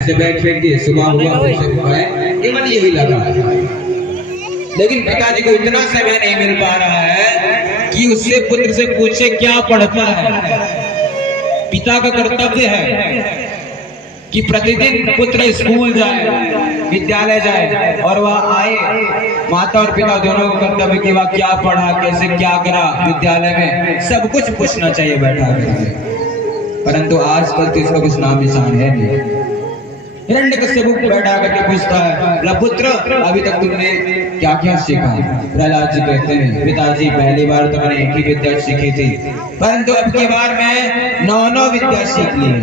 से बैठ फेंक दिए, सुबह हुआ है, केवल यही लगा है। लेकिन पिताजी को इतना समय नहीं मिल पा रहा है कि उससे पुत्र से पूछे क्या पढ़ता है। पिता का कर्तव्य है कि प्रतिदिन पुत्र स्कूल जाए, विद्यालय जाए और वह आए। माता और पिता दोनों को कर्तव्य कि वह क्या पढ़ा, कैसे क्या करा विद्यालय में, सब कुछ पूछना चाहिए बैठा करके। परंतु आजकल तो इसका कुछ नाम निशान है नहीं। हिरण्यकश्यप बैठा करके पूछता है, पुत्र अभी तक तुमने क्या क्या सीखा? प्रहलाद जी कहते हैं, पिताजी पहली बार तो मैंने एक ही विद्या सीखी थी, परंतु अब की बार मैं 9 विद्या सीख ली है।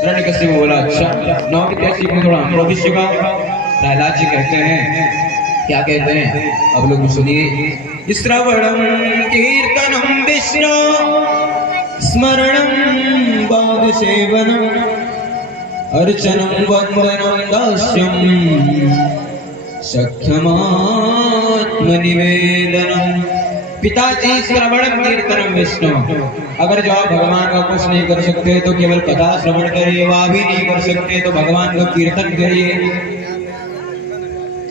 हिरण्यकश्यप बोला, अच्छा 9 विद्या सीखो, थोड़ा हमको भी सिखाओ। प्रहलाद जी कहते हैं, क्या कहते हैं अब लोग सुनिए। श्रवणम कीर्तनम विष्णु स्मरणं पादसेवनं अर्चनं वंदनं दास्यं सख्यमात्मनिवेदनं। पिताजी श्रवणं कीर्तनम विष्णु, अगर जो आप भगवान का कुछ नहीं कर सकते तो केवल कथा श्रवण करिए, वह भी नहीं कर सकते तो भगवान का कीर्तन करिए।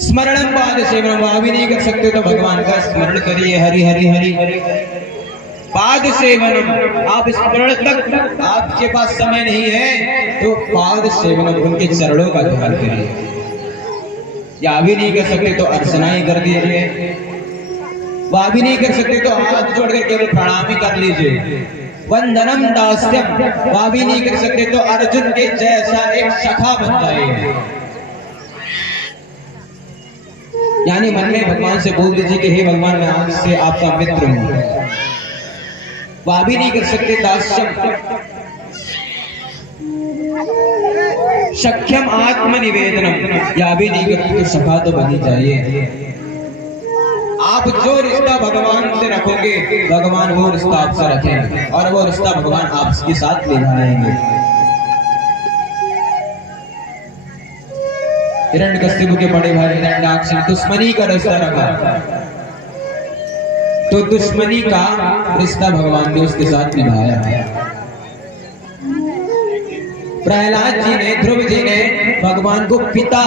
स्मरणं पादसेवनं, वह भी नहीं कर सकते तो भगवान का स्मरण करिए। हरि हरि हरि पाद सेवनम, आप स्मरण तक आपके पास समय नहीं है तो पाद सेवनम, उनके चरणों का ध्यान करिए। या भी नहीं कर सकते तो अर्चना ही कर दीजिए। वह भी नहीं कर सकते तो हाथ जोड़कर केवल प्रणाम ही कर लीजिए। वंदनम दास्यम, वह भी नहीं कर सकते तो अर्जुन के जैसा एक सखा बन जाइए। यानी मन में भगवान से बोल दीजिए कि हे भगवान, मैं आज से आपका मित्र हूं। वह भी नहीं कर सकते दास्यम, सख्यम आत्मनिवेदनम, या भी नहीं करते तो सखा तो बनी चाहिए। आप जो रिश्ता भगवान से रखोगे भगवान वो रिश्ता आपसे रखेंगे और वो रिश्ता भगवान आपके साथ निभाएंगे। हिरण्यकश्यप के बड़े भाई हिरण्याक्ष ने दुश्मनी का रिश्ता रखा, तो दुश्मनी का रिश्ता भगवान ने उसके साथ निभाया। प्रहलाद जी ने, ध्रुव जी ने भगवान को पिता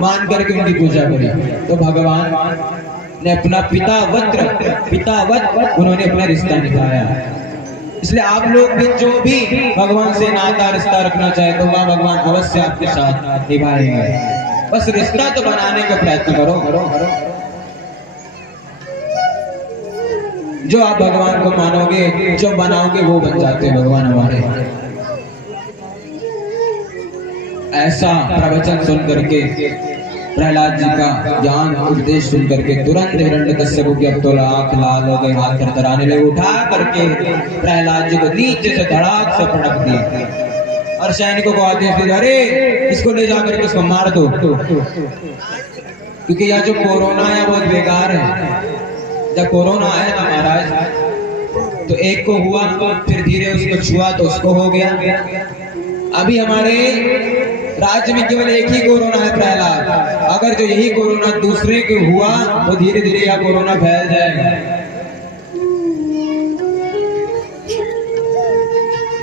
मान करके उनकी पूजा करी, तो भगवान ने अपना पितावत उन्होंने अपना रिश्ता निभाया। इसलिए आप लोग भी जो भी भगवान से नाता रिश्ता रखना चाहे तो वह भगवान अवश्य आपके साथ निभाएंगे। बस रिश्ता तो बनाने का प्रयत्न करो। जो आप भगवान को मानोगे, जो बनाओगे वो बन जाते हैं भगवान हमारे। ऐसा प्रवचन सुन करके, प्रहलाद जी का ज्ञान उपदेश सुन करके तुरंत हिरण्यकश्यप की अब तो आंख लाल हो गई, हाथ थरथराने लगे। उठा करके प्रहलाद जी को नीचे से धड़ाक से पटक दिया और सैनिकों को आदेश दिया, अरे इसको ले जाकर के इसको मार दो, क्योंकि यह जो कोरोना है बहुत बेकार है। जब कोरोना आया था महाराज तो एक को हुआ, फिर धीरे उसको छुआ तो उसको हो गया। अभी हमारे राज्य में केवल एक ही कोरोना है प्रहलाद, अगर जो यही कोरोना दूसरे को हुआ तो धीरे धीरे यह कोरोना फैल जाएगा।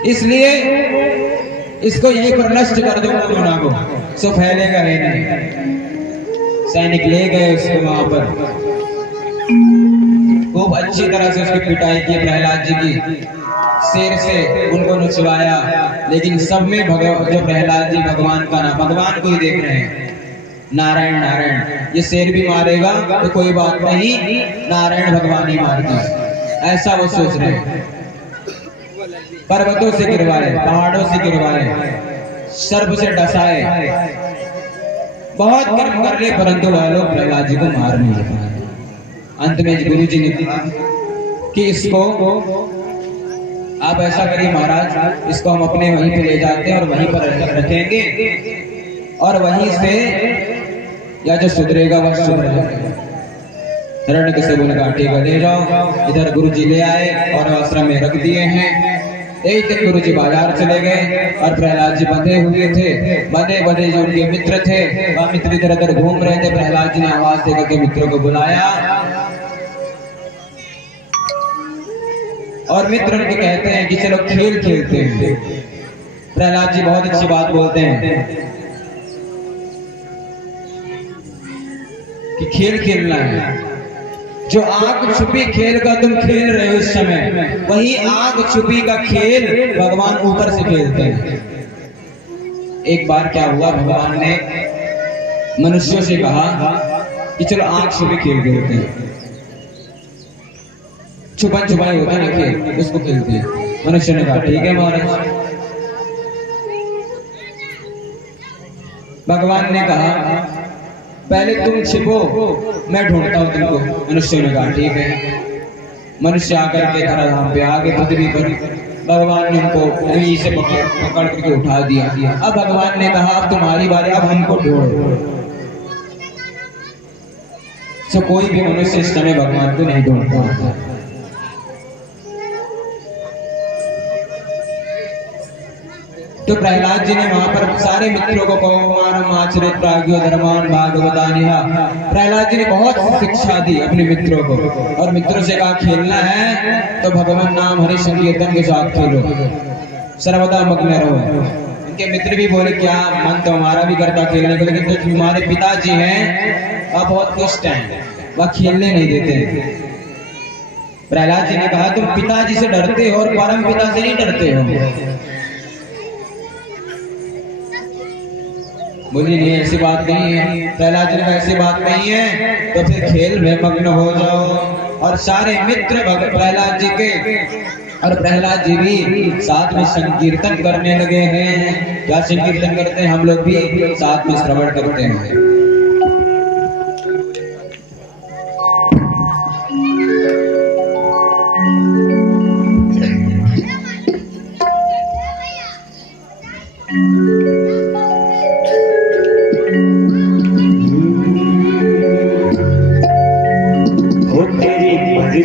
इसलिए इसको यहीं पर नष्ट कर दो कोरोना को, सो फैलेगा ही नहीं। सैनिक ले गए उसको वहां पर, खूब अच्छी तरह से उसकी पिटाई की प्रहलाद जी की, शेर से उनको नचवाया। लेकिन सब में जो प्रहलाद जी भगवान का नाम, भगवान को ही देख रहे हैं, नारायण नारायण। ये शेर भी मारेगा तो कोई बात नहीं, नारायण भगवान ही मारता, ऐसा वो सोच रहे हैं। पर्वतों से गिरवाए, पहाड़ों से गिरवाए, सर्प से डसाए, बहुत कर्म कर ले, परंतु वह लोग प्रहलाद जी को मार नहीं पाए। अंत में गुरु जी ने कहा कि इसको आप ऐसा करिए महाराज, इसको हम अपने वहीं पे ले जाते हैं और वहीं पर रखेंगे और वहीं से या जो सुधरेगा वह सुधर जाएगा। हिरण्यकश्यप ने कहा ठीक है ले जाओ। इधर गुरु जी ले आए और आश्रम में रख दिए हैं। एक दिन गुरु जी बाजार चले गए और प्रहलाद जी बंधे हुए थे। बंधे जो उनके मित्र थे वह मित्र इधर उधर घूम रहे थे। प्रहलाद जी ने आवाज देकर के मित्रों को बुलाया, और मित्र उनके कहते हैं कि चलो खेल खेलते हैं। प्रहलाद जी बहुत अच्छी बात बोलते हैं कि खेल खेलना है। जो आग छुपी खेल का तुम खेल रहे हो इस समय, वही आग छुपी का खेल भगवान ऊपर से खेलते हैं। एक बार क्या हुआ, भगवान ने मनुष्यों से कहा कि चलो आग छुपी खेल खेलते हैं। छुपन छुपाई होता है ना खेल, उसको खेलते हैं। मनुष्य ने कहा ठीक है महाराज। भगवान ने कहा पहले तुम छिपो, मैं ढूंढता हूं तुमको। मनुष्य ने कहा ठीक है। मनुष्य आकर के धराधाम पे आगे पृथ्वी पर भगवान ने उनको उंगली से पकड़ करके उठा दिया। अब भगवान ने कहा अब तुम्हारी बारी, अब हमको ढूंढो। तो कोई भी मनुष्य इस समय भगवान को नहीं ढूंढता। तो प्रहलाद जी ने वहां पर सारे मित्रों को कौमारम आचरित प्राज्ञो धर्मान भागवतानिहा, प्रहलाद जी ने बहुत शिक्षा दी अपने मित्रों को, और मित्रों से कहा खेलना है तो भगवान नाम हरि संकीर्तन के साथ खेलो, सर्वदा मग्न रहो। उनके मित्र भी बोले क्या मन तो हमारा भी करता खेलने को, लेकिन जो तुम्हारे पिताजी हैं वह बहुत दुष्ट हैं, वह खेलने नहीं देते। प्रहलाद जी ने कहा तुम पिताजी से डरते हो और परम पिता से नहीं डरते हो। बोली नहीं ऐसी बात नहीं है। प्रहलाद जी ने कहा ऐसी बात नहीं है तो फिर खेल में मग्न हो जाओ। और सारे मित्र प्रहलाद जी के और प्रहलाद जी भी साथ में संकीर्तन करने लगे हैं। क्या संकीर्तन करते हैं, हम लोग भी साथ में श्रवण करते हैं।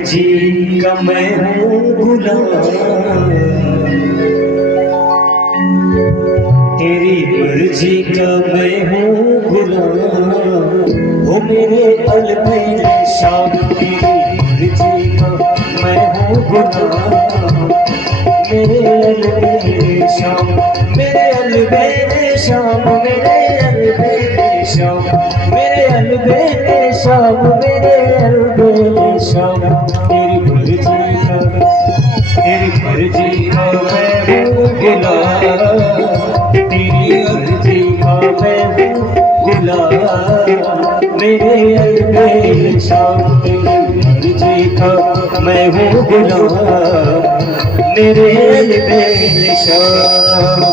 जी का मैं हूँ गुलाम, तेरी मर्जी का मैं हूँ गुलाम, हो मेरे अलबेले शाम, तेरी मर्जी का मैं हूँ गुलाम, मेरे अलबेले शाम, मेरे अलबेले शाम, मेरे अलबेले शाम, मेरे अलबेले शाम, मेरे अलबेले शाम, तेरी मर्जी का मैं हूँ गुलाम, तेरी मर्जी का मैं हूँ गुलाम, मेरे अलबेले शाम, तेरी मर्जी का मैं हूँ गुलाम, मेरे अलबेले शाम।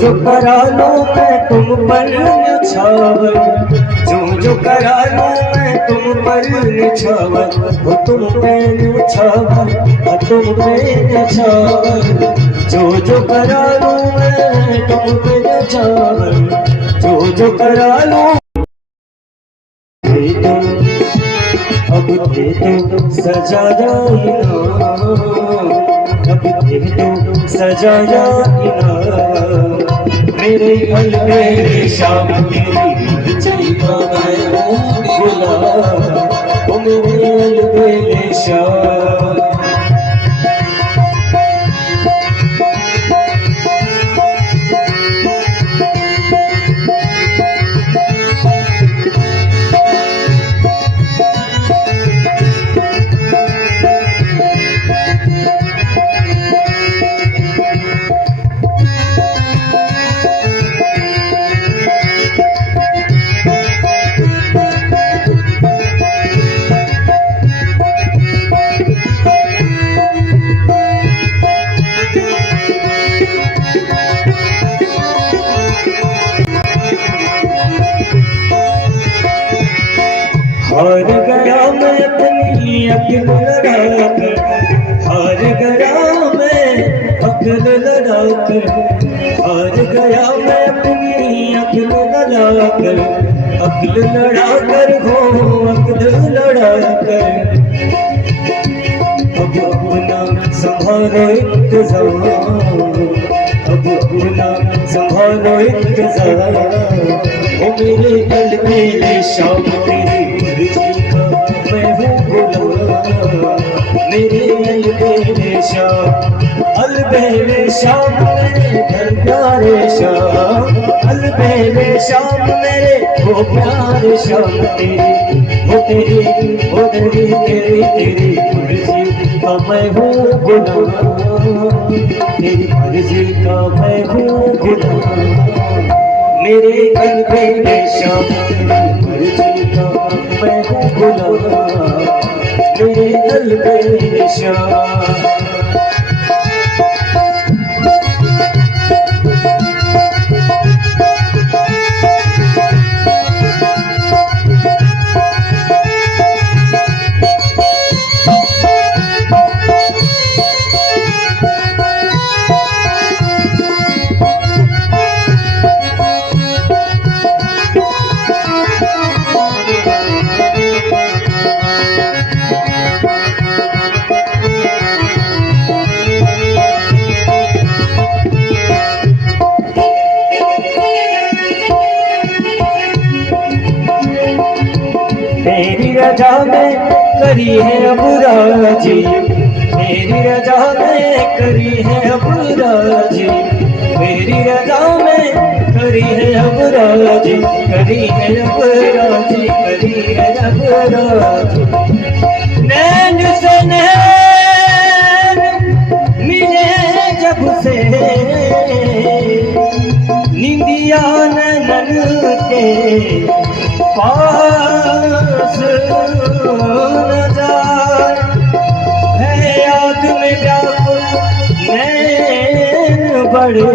जो करा लो मैं तुम पर न्यौछावर, जो करा लो मैं तुम पर न्यौछावर, हो तुम पे न्यौछावर, हो तुम पे न्यौछावर, जो करा लो मैं तुम पे न्यौछावर, जो करा लो दे दो, अब दे दो सजा जाना, अब दे दो सजा जाना, मेरे अलबेले शाम, तेरी मर्जी का मैं हूँ गुलाम, ओ मेरे अलबेले शाम। हार गया मैं अपनी अक्ल लड़ाकर, हार गया मैं अक्ल लड़ाकर, हार गया मैं अपनी अक्ल लड़ाकर, अक्ल लड़ाकर हो अक्ल लड़ाकर। अब अपना संभालो इंतजार, अब अपना संभालो इंतजार। ओ मेरे अलबेले शाम तेरी मर्जी का मैं हूँ गुलाम, मेरे अलबेले शाम मेरे घर प्यारे शाम, अलबेले शाम मेरे वो प्यारे शाम तेरी, वो तेरी वो तेरी तेरी तेरी मर्जी का मैं हूँ गुलाम, तेरी मर्जी का मैं हूँ गुलाम। मेरे अलबेले शाम तेरी मर्जी का मैं हूँ गुलाम, मेरे अलबेले शाम। तेरी रजा में करी है अब राजी, तेरी रजा में करी है अब राजी, मेरी रजा में करी है अब राजी, करी है अब राजी, करी है अब राजी। नैन से नैन मिले जब से निंदिया नैन के पास न जाए, है याद में व्याकुल नैन बड़े,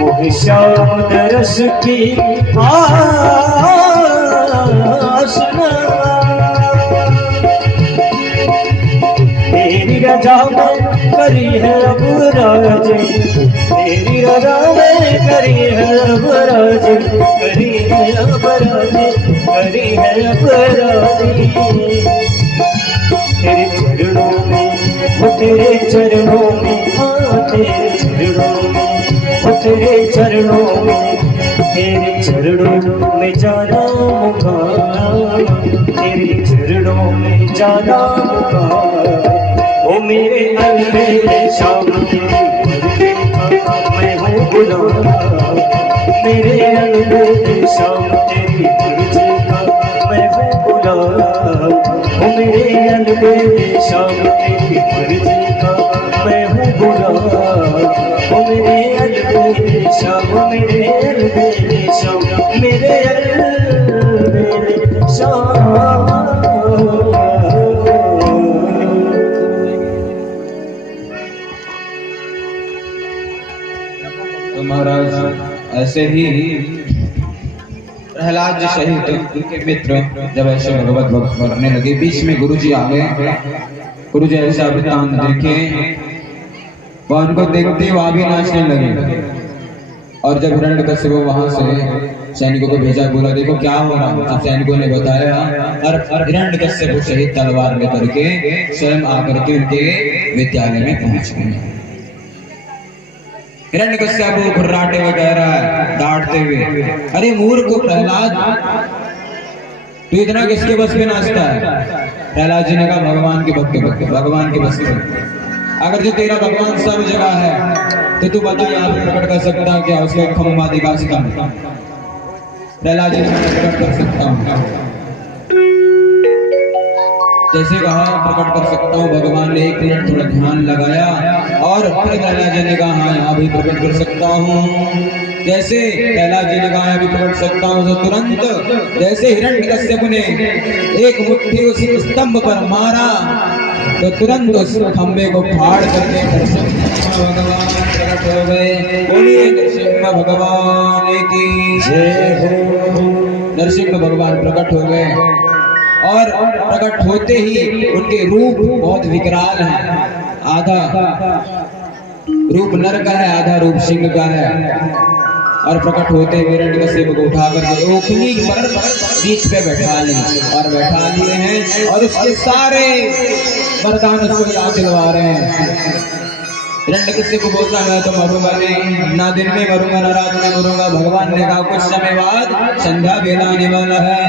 वो शाम दरस की आशना। तेरी रजा में करी है अब राजी, तेरी रजा में करी है अब राजी, करी है अब राजी, करी है अब राजी। तेरे चरणों में वो तेरे चरणों में, हाँ तेरे चरणों में वो तेरे चरणों में, तेरे चरणों में जाना मुकाम, तेरे चरणों में जाना मुकाम। ओ मेरे अलबेले शाम तेरी मर्जी का मैं हूँ गुलाम, मेरे अलबेले शाम तेरी मर्जी का मैं हूँ गुलाम। ओ मेरे अलबेले शाम तेरी मर्जी का मैं हूँ गुलाम, ओ मेरे अलबेले शाम, मेरे अलबेले शाम, मेरे अलबेले शाम। तो महाराज ऐसे ही प्रहलाद जी सहित उनके मित्र जब ऐसे भगवत भक्त करने लगे, बीच में गुरु जी आ गए। गुरु जी ऐसा वृत्तांत देखे, वह उनको देखते वहां भी नाचने लगे। और जब हिरण्यकश्यप वहां से सैनिकों को भेजा, बोला देखो क्या हो रहा। अब सैनिकों ने बताया और हिरण्यकश्यप सहित तलवार लेकर के स्वयं आकर के उनके विद्यालय में पहुंच गए। हिरण्यकश्यप घुर्राटे वगैरह डांटते हुए, अरे मूर्ख प्रहलाद, तू इतना किसके बस में नाचता है। प्रहलाद जी ने कहा भगवान के भक्त, भगवान के बस में। अगर जो तेरा भगवान सब जगह है तो तू बता यहाँ पे प्रकट कर सकता है क्या उसके खम्मादिका से कम। प्रहलाद जी ने प्रकट कर सकता हूँ, जैसे कहा प्रकट कर सकता हूँ। भगवान ने 1 मिनट थोड़ा ध्यान लगाया और प्रहलाद जी ने कहा हाँ यहाँ भी प्रकट कर सकता हूँ। जैसे प्रहलाद जी ने कहा भी प्रकट सकता हूँ, तो तुरंत जैसे हिरण्यकश्यप ने एक मुट्ठी उस स्तंभ पर मारा तो तुरंत उस खंबे को फाड़ करके भगवान प्रकट हो गए। बोलिए नरसिंह भगवान की जय हो। नरसिंह भगवान प्रकट हो गए और प्रकट होते ही उनके रूप बहुत विकराल हैं। आधा रूप नर का है, आधा रूप सिंह का है। और प्रकट होते हिरण्यकश्यप को उठा करके ओखली पर बीच पे बैठा लिए और बैठा लिए हैं और उसके सारे वरदान उसको याद दिलवा रहे हैं। हिरण्यकश्यप को बोलता मैं तो मरूंगा नहीं, ना दिन में मरूंगा ना रात में मरूंगा। भगवान ने कहा कुछ समय बाद संध्या बेला आने वाला है,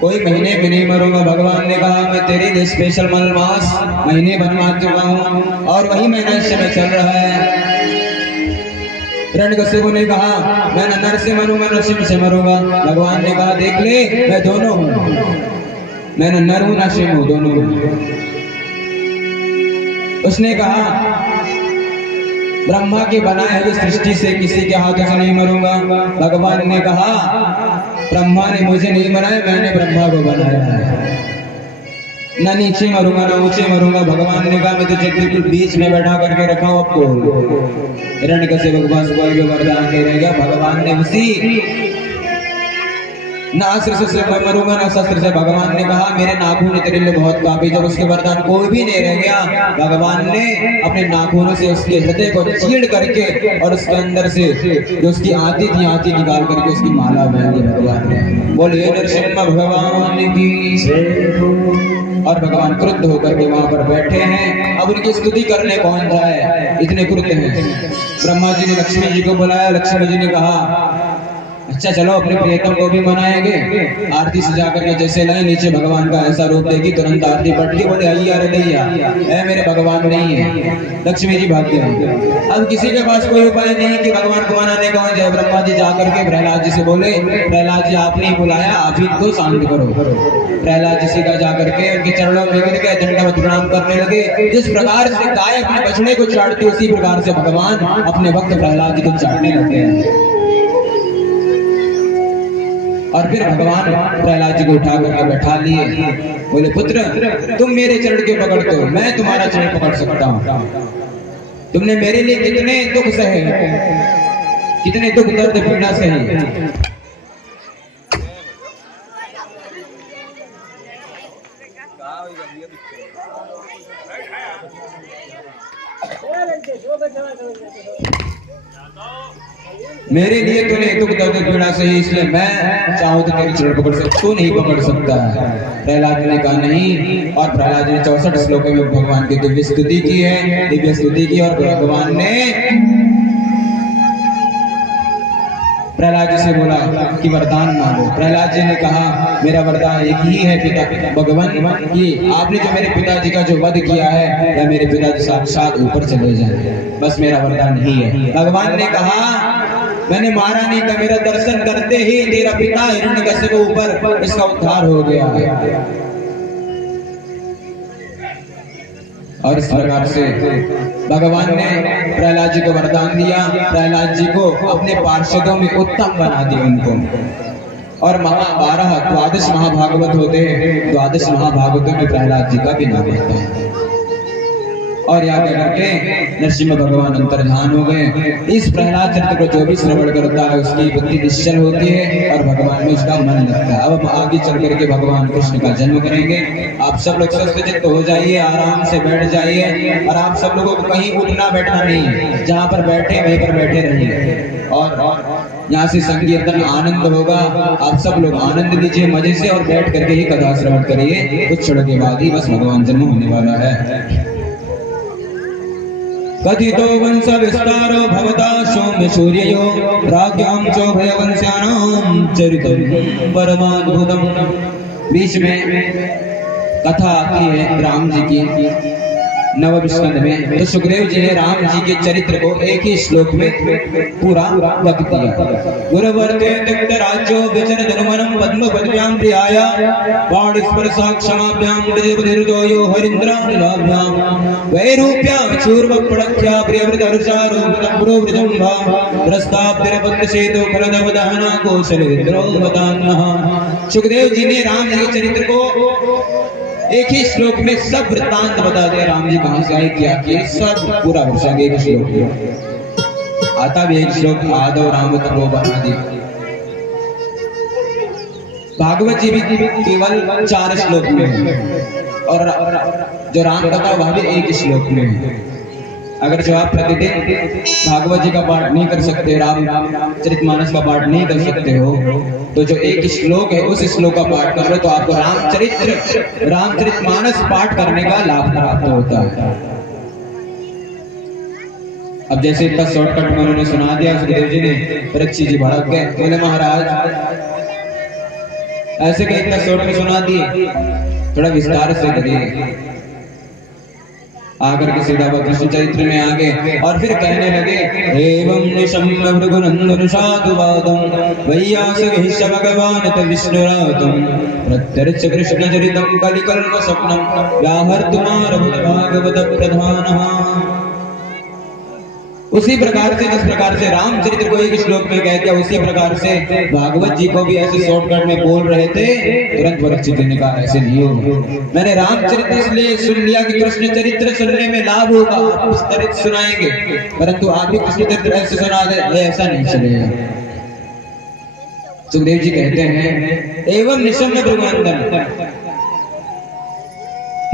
कोई महीने में नहीं मरूंगा। भगवान ने कहा मैं तेरे लिए स्पेशल मलमास महीने बनवा चुका हूँ और वही महीना इस समय चल रहा है। हिरण्यकश्यप ने कहा मैं न नर से मरूंगा न शिव से मरूंगा। भगवान ने कहा देख ले मैं दोनों हूँ, मैं न नर हूं न शिव हूं, दोनों हूं। उसने कहा ब्रह्मा के बनाए हुए सृष्टि से किसी के हाथों से नहीं मरूंगा। भगवान ने कहा ब्रह्मा ने मुझे नहीं बनाया, मैंने ब्रह्मा को बनाया है। न नीचे मरूंगा न ऊंचे मरूंगा। भगवान ने कहा मैं तुझे बिल्कुल बीच में बैठा करके रखा हूं। अब को हिरण्यकश्यप भगवान को वरदान दे रहेगा। भगवान ने उसी ना अस्त्र से मरूंगा ना शस्त्र से। भगवान ने कहा मेरे नाखून तेरे लिए बहुत काफी। जब उसके वरदान कोई भी नहीं रह गया, भगवान ने अपने नाखूनों से उसके हृदय को चीड़ करके और उसके अंदर से जो उसकी आती थी आती निकाल करके उसकी माला पहन दी भगवान ने। बोले नरसिंह भगवान की। और भगवान क्रुद्ध होकर के वहां पर बैठे हैं। अब उनकी स्तुति करने कौन जाए, इतने क्रुद्ध हैं। ब्रह्मा जी ने लक्ष्मी जी को बुलाया। लक्ष्मी जी ने कहा अच्छा चलो अपने प्रियतम को भी मनाएंगे। आरती सजा करके जैसे लाई नीचे भगवान का ऐसा रूप देगी, तुरंत आरती पट के बोले अय्या रे दैया, ऐ मेरे भगवान नहीं है। लक्ष्मी जी भाग गए। अब किसी के पास कोई उपाय नहीं कि भगवान को मनाने कौन जाए। ब्रह्मा जी जाकर के प्रहलाद जी से बोले प्रहलाद जी आपने ही बुलाया, आप ही को शांत करो। प्रहलाद जी सीधा जाकर के उनके चरणों में गिर गए, दंडवत प्रणाम करने लगे। जिस प्रकार से गाय अपने बछड़े को चाटती उसी प्रकार से भगवान अपने भक्त प्रहलाद जी को चाटने लगे। और फिर भगवान प्रहलाद जी को उठा करके बैठा लिए। बोले पुत्र तुम मेरे चरण के पकड़ते हो, मैं तुम्हारा चरण पकड़ सकता हूँ। तुमने मेरे लिए कितने दुख सहे, कितने दुख दर्द पीड़ा सही। मेरे लिए तूने दुख दर्द पीड़ा सही, इसलिए मैं चाहूं तो तेरी चरण पकड़ सकता, तू नहीं पकड़ सकता है। प्रहलाद ने कहा नहीं। और प्रहलाद ने 64 श्लोकों में भगवान की दिव्य स्तुति की है, दिव्य स्तुति की। और भगवान ने प्रहलाद जी से बोला कि वरदान मांगो। प्रहलाद जी ने कहा मेरा वरदान एक ही है पिता भगवान कि आपने जो मेरे पिताजी का जो वध किया है या मेरे पिताजी साक्षात ऊपर चले जाए, बस मेरा वरदान ही है। भगवान ने कहा मैंने मारा नहीं था, मेरा दर्शन करते ही तेरा पिता हिरण्यकश्यप के ऊपर इसका उद्धार हो गया है। और इस प्रकार से भगवान ने प्रहलाद जी को वरदान दिया। प्रहलाद जी को अपने पार्षदों में उत्तम बना दिया उनको। और 12 महाभागवत होते हैं, 12 महाभागवतों में प्रहलाद जी का भी नाम आता है। और याद करके नरसिंह भगवान अंतर्धान हो गए। इस प्रहलाद चरित्र को जो भी श्रवण करता है उसकी बुद्धि निश्चल होती है और भगवान में उसका मन लगता है। अब हम आगे चल करके भगवान कृष्ण का जन्म करेंगे। आप सब लोग स्वस्थचित्त हो जाइए, आराम से बैठ जाइए। और आप सब लोगों को कहीं उठना बैठना नहीं है, जहाँ पर बैठे वहीं पर बैठे रहिए। और यहाँ से संकीर्तन आनंद होगा, आप सब लोग आनंद लीजिए मजे से और बैठ करके ही कथा श्रवण करिए। कुछ क्षणों के बाद ही बस भगवान जन्म होने वाला है। कथितो वंश विस्तारो भवता सौम्य सूर्यो राज्ञां च भयवंश्यानां चरितं परमाद्भुतम्। बीच में कथा आती है राम जी की नवम स्कंद में। तो सुखदेव जी ने राम जी के चरित्र को एक ही श्लोक में पूरा वक्त दिया। गुरुवर्ते त्यक्त राज्यो विचर धनुमनं पद्म पद्भ्यां प्रियाया बाण स्पर्शा क्षमाभ्यां देवधीर्जयो हरिन्द्रानिलाभ्यां वैरूप्यां चूर्वपडख्या प्रियवृत हर्षारूपितं पुरोवृजंभा प्रस्ताब्धिरपत्त सेतु फलदवदहना कौशलेन्द्रोवदान्नः। सुखदेव जी ने राम जी के चरित्र को एक ही श्लोक में सब वृत्तांत बता दिया। राम जी कहां से आए, क्या किए, सब पूरा वर्षा एक श्लोक में आता भी एक श्लोक आदो राम तपो बना दिया। भागवत जी भी केवल 4 श्लोक में है और जो राम कथा वह भी 1 श्लोक में है। अगर जो आप प्रतिदिन भागवत जी का पाठ नहीं कर सकते, रामचरितमानस का पाठ नहीं कर सकते हो, तो जो 1 श्लोक है उस श्लोक का पाठ कर लो तो आपको रामचरितमानस पाठ करने का लाभ प्राप्त होता है। अब जैसे इतना शॉर्टकट में उन्होंने सुना दिया, सुखदेव जी ने, परीक्षित जी भड़क गए, बोले महाराज ऐसे कहीं इतना शॉर्ट में सुना दिए, थोड़ा विस्तार से करिए। आकर के सीधा कृष्ण चरित्र में आ गए और फिर कहने लगे, एवं निशम्य भृगुनंदन साधुवादं वैयासगहिष्य भगवान विष्णुरातं प्रत्यर्च कृष्ण चरितं कलिकल्प स्वप्नं व्याहर्तुमारभत भागवत प्रधानः। उसी प्रकार से जिस प्रकार से रामचरित्र को 1 श्लोक में कह दिया, उसी प्रकार से भागवत जी को भी ऐसे शॉर्टकट में बोल रहे थे। तुरंत परीक्षित जी ने कहा ऐसे नहीं होगा, मैंने रामचरित्र इसलिए सुन लिया कि कृष्ण चरित्र सुनने में लाभ होगा, विस्तारित सुनाएंगे, परंतु आप भी कृष्ण चरित्र ऐसे सुना दे, ऐसा नहीं चलेगा। सुखदेव जी कहते हैं, एवं निशम्य भृगुनंदन,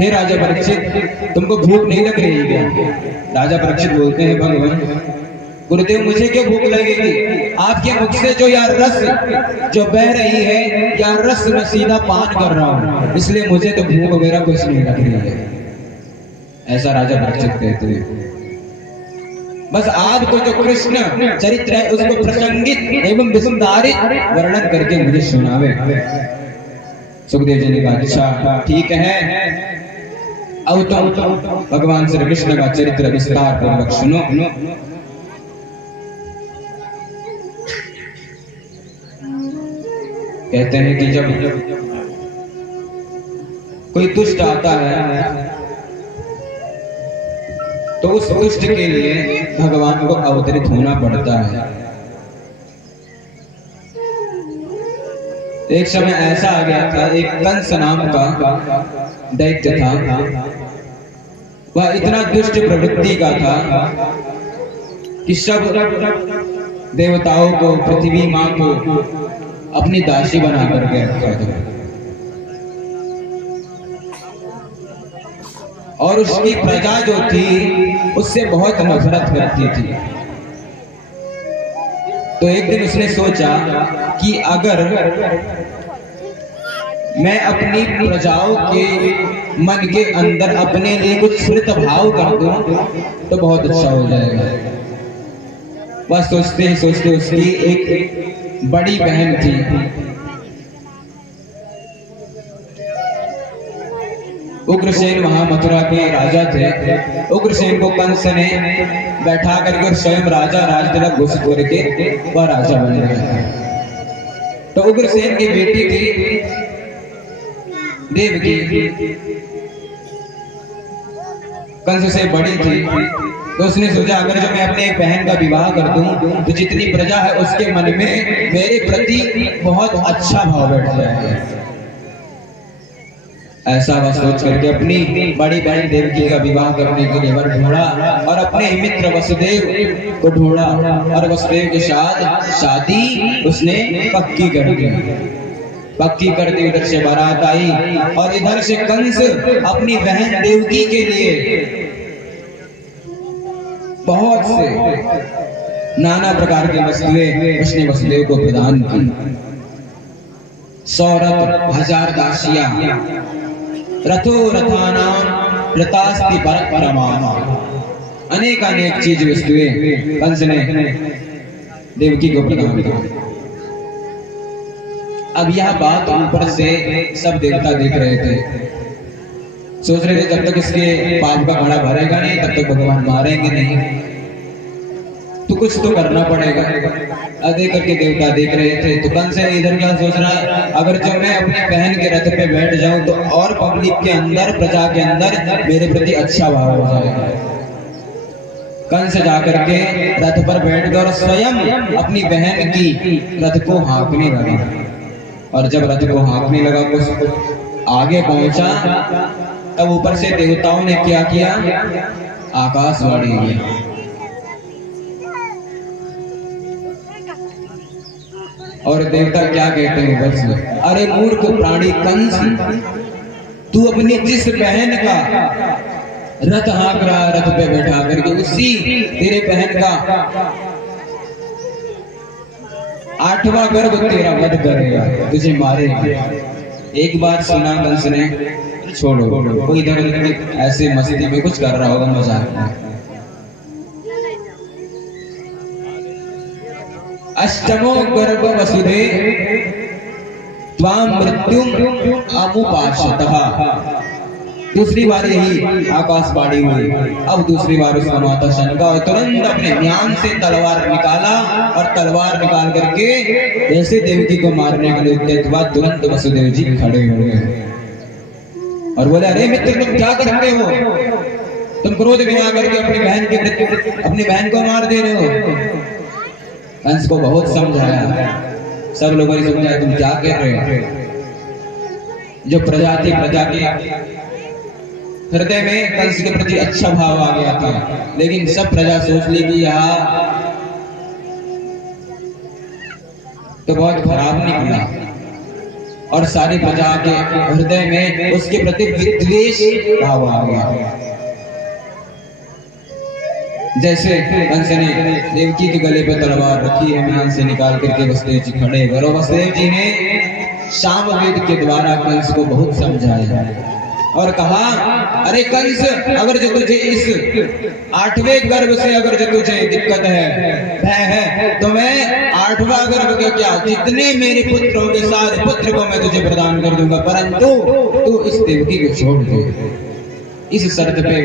हे राजा परीक्षित तुमको भूख नहीं लग रही क्या? राजा परीक्षित बोलते हैं, भगवान गुरुदेव मुझे क्यों भूख लगेगी? आपके मुख से जो यह रस जो बह रही है, यह रस मैं सीधा पान कर रहा हूं, इसलिए मुझे तो भूख वगैरह कुछ नहीं लग रही है। ऐसा राजा परीक्षित कहते हैं। बस आपको जो कृष्ण चरित्र है उसको प्रसंगित एवं विस्तारित वर्णन करके मुझे सुनावे। सुखदेव जी ने कहा अच्छा ठीक है, अब तो भगवान श्री कृष्ण का चरित्र विस्तार पूर्वक सुनो। कहते हैं कि जब कोई दुष्ट आता है तो उस दुष्ट के लिए भगवान को अवतरित होना पड़ता है। एक समय ऐसा आ गया था, एक कंस नाम का दैत्य था, वह इतना दुष्ट प्रवृत्ति का था कि सब देवताओं को, पृथ्वी मां को अपनी दासी बना करके रखा था और उसकी प्रजा जो थी उससे बहुत नफरत करती थी। तो एक दिन उसने सोचा कि अगर मैं अपनी प्रजाओं के मन के अंदर अपने लिए कुछ स्मृत भाव कर दूं तो बहुत अच्छा हो जाएगा। बस सोचते ही सोचते उसकी एक बड़ी बहन थी, उग्रसेन वहां मथुरा के राजा थे। उग्रसेन को कंस ने बैठा करके स्वयं राजा राज तिलक घोषित करके वह राजा बन गया। तो उग्रसेन की बेटी थी देवकी, कंस से बड़ी थी, तो उसने सोचा अगर जो मैं अपने एक बहन का विवाह कर दूं तो जितनी प्रजा है उसके मन में मेरे प्रति बहुत अच्छा भाव बैठ जाएगा। ऐसा वह सोच करके अपनी बड़ी बहन देवकी का विवाह करने के लिए वर ढूंढा और अपने मित्र वसुदेव को ढूंढा और वसुदेव के साथ शादी उसने पक्की कर दी। पक्की कर दी, इधर से बारात आई और इधर से कंस अपनी बहन देवकी के लिए बहुत से नाना प्रकार की वस्तुएं उसने वसुदेव को प्रदान की। 100 रथ, 1000 दासियां, रथो रथानाम रतास्ति परमाना, अनेक अनेक चीज वस्तुएं कंस ने देवकी को प्रदान की। अब यह बात ऊपर से सब देवता देख रहे थे, सोच रहे थे जब तक इसके पाप का घड़ा भरेगा नहीं तब तक भगवान मारेंगे नहीं, तो कुछ तो करना पड़ेगा। देख करके देवता देख रहे थे तो कंस इधर क्या सोच रहा है, अगर जब मैं अपनी बहन के रथ पे बैठ जाऊं तो और पब्लिक के अंदर, प्रजा के अंदर मेरे प्रति अच्छा भाव हो जाएगा। कंस जाकर के रथ पर बैठ गया और स्वयं अपनी बहन की रथ को हाँकने लगा और जब रथ को हाँकने लगा कुछ आगे पहुंचा तब ऊपर से देवताओं ने क्या किया, आकाशवाणी की। और देवता क्या कहते हैं वत्स, अरे मूर्ख प्राणी कंस, तू अपनी जिस बहन का रथ हाँक रहा, रथ पे बैठा करके उसी तेरे बहन का 8वां गर्भ तेरा वध करेगा, तुझे मारेगा। एक बार सुना कंस ने, छोड़ो, कोई इधर उधर ऐसे मस्ती में कुछ कर रहा होगा, मजाक में। अष्टमो गर्भ वसुदे त्वाम मृत्युम अमुपाश्यतः। दूसरी बार यही आकाशवाणी हुई। अब दूसरी बार उसका माता शनका और तुरंत अपने म्यान से तलवार निकाला और तलवार निकाल करके जैसे देवकी को मारने के लिए उद्यत हुआ, तुरंत वसुदेव जी खड़े हो गए और बोले, अरे मित्र तुम क्या करते हो, तुम क्रोध में आकर के अपनी बहन को मार दे रहे हो। कंस को बहुत समझाया, सब लोगों ने समझाया तुम क्या कह रहे हो। जो प्रजा थी, प्रजा के हृदय में कंस के प्रति अच्छा भाव आ गया था, लेकिन सब प्रजा सोच ली कि यहाँ तो बहुत खराब निकला और सारी प्रजा के हृदय में उसके प्रति विद्वेष भाव आ गया। जैसे कंस ने देवकी के गले पे तलवार रखी है, म्यान से निकाल करके वसुदेव जी खड़े हुए और वसुदेव जी ने सामवेद के द्वारा कंस को बहुत समझाया और कहा, अरे कंस, अगर जो तुझे इस 8वें गर्भ से अगर जो तुझे दिक्कत है, भय है, तो मैं 8वां गर्भ के क्या जितने मेरे पुत्र होंगे सारे पुत्र को मैं तुझे प्रदान कर दूंगा, परंतु तू इस देवकी को छोड़ दे। इस शर्त पे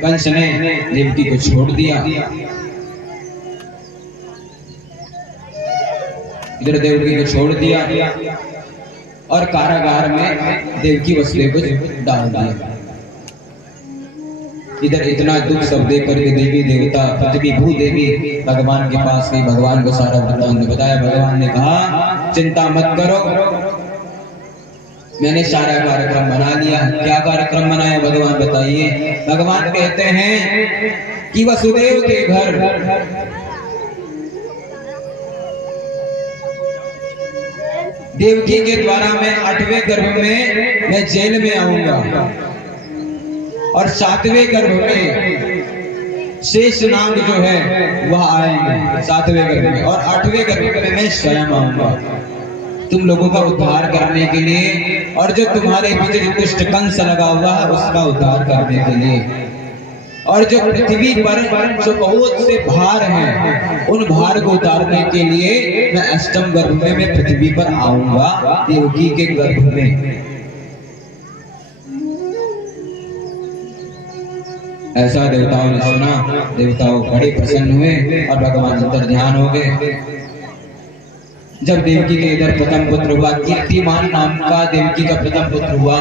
कंस ने देवकी को छोड़ दिया। इधर देवकी को छोड़ दिया और कारागार में देवकी वसुदेव को डाल दिया। इधर इतना दुख सब देख करके देवी देवता पृथ्वी भू देवी भगवान के पास गई, भगवान को सारा वृत्तांत बताया। भगवान ने कहा, चिंता मत करो, मैंने सारा कार्यक्रम बना लिया। क्या कार्यक्रम बनाया भगवान बताइए। भगवान कहते हैं कि वसुदेव के घर देवकी के द्वारा मैं 8वें गर्भ में मैं जेल में आऊंगा और 7वें गर्भ में शेष नाग जो है वह आएंगे 7वें गर्भ में, और 8वें गर्भ में मैं स्वयं आऊंगा तुम लोगों का उद्धार करने के लिए, और जो तुम्हारे पीछे दुष्ट कंस लगा हुआ है उसका उद्धार करने के लिए, और जो पृथ्वी पर जो बहुत से भार हैं उन भार को उतारने के लिए मैं अष्टम गर्भ में मैं पृथ्वी पर आऊंगा देवकी के गर्भ में। ऐसा देवताओं ने सुना, देवताओं बड़े प्रसन्न हुए और भगवान अंतर ध्यान हो गए। जब देवकी के इधर प्रथम पुत्र हुआ, कीर्तिमान नाम का देवकी का प्रथम पुत्र हुआ,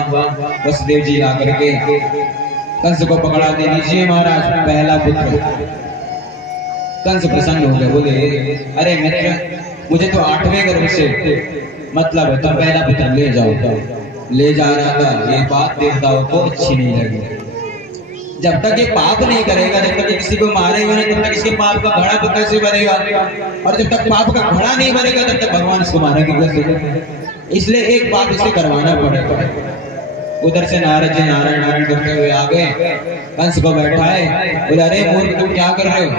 वसुदेव जी आकर के कंस को पकड़ा दे दीजिए महाराज पहला पुत्र। कंस प्रसन्न हो गए, बोले, अरे मित्र, मुझे तो 8वें गर्भ से मतलब है, तुम पहला पुत्र ले जाओ। ले जा रहा था, ये बात देवताओं को अच्छी नहीं लगी। जब तक ये पाप नहीं करेगा, जब तक किसी को मारेगा नहीं, तब तक इसके पाप का घड़ा तो कैसे भरेगा, और जब तक पाप का घड़ा नहीं भरेगा तब तक भगवान इसको मारेंगे कैसे। इसलिए एक बात इसे करवाना पड़ेगा। उधर से नारद जी नारायण नारायण करते हुए आ गए, कंस को बैठाए, बोले, अरे मूर्ख तुम क्या कर रहे हो।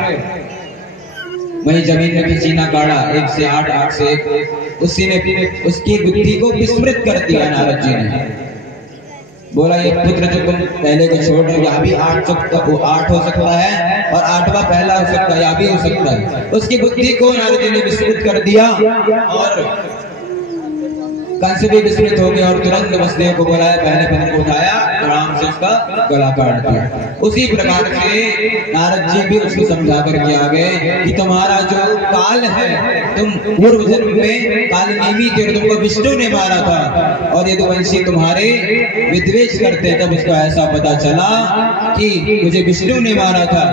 वही जमीन में पसीना गाड़ा 1 से 8, 8 से 1, उसी ने उसकी बुद्धि को विस्मृत कर दिया। नारद जी ने बोला, एक पुत्र जो तुम पहले को छोड़ रहे हो, या भी 8 हो सकता है और 8वां पहला हो सकता है, या भी हो सकता है। उसकी बुद्धि को नारद जी ने विस्मृत कर दिया और कंस भी विस्मृत हो गया और तुरंत वसुदेव को बुलाया, पहले पुत्र को उठाया, आराम से उसका गला काट दिया। उसी प्रकार से नारद जी भी उसको समझा करके आ गए कि तुम्हारा जो काल है, तुम पूर्व जन्म में कालनेमी थे, तुमको विष्णु ने मारा था और यदुवंशी तुम्हारे विद्वेष करते, तब उसको ऐसा पता चला कि मुझे विष्णु ने मारा था।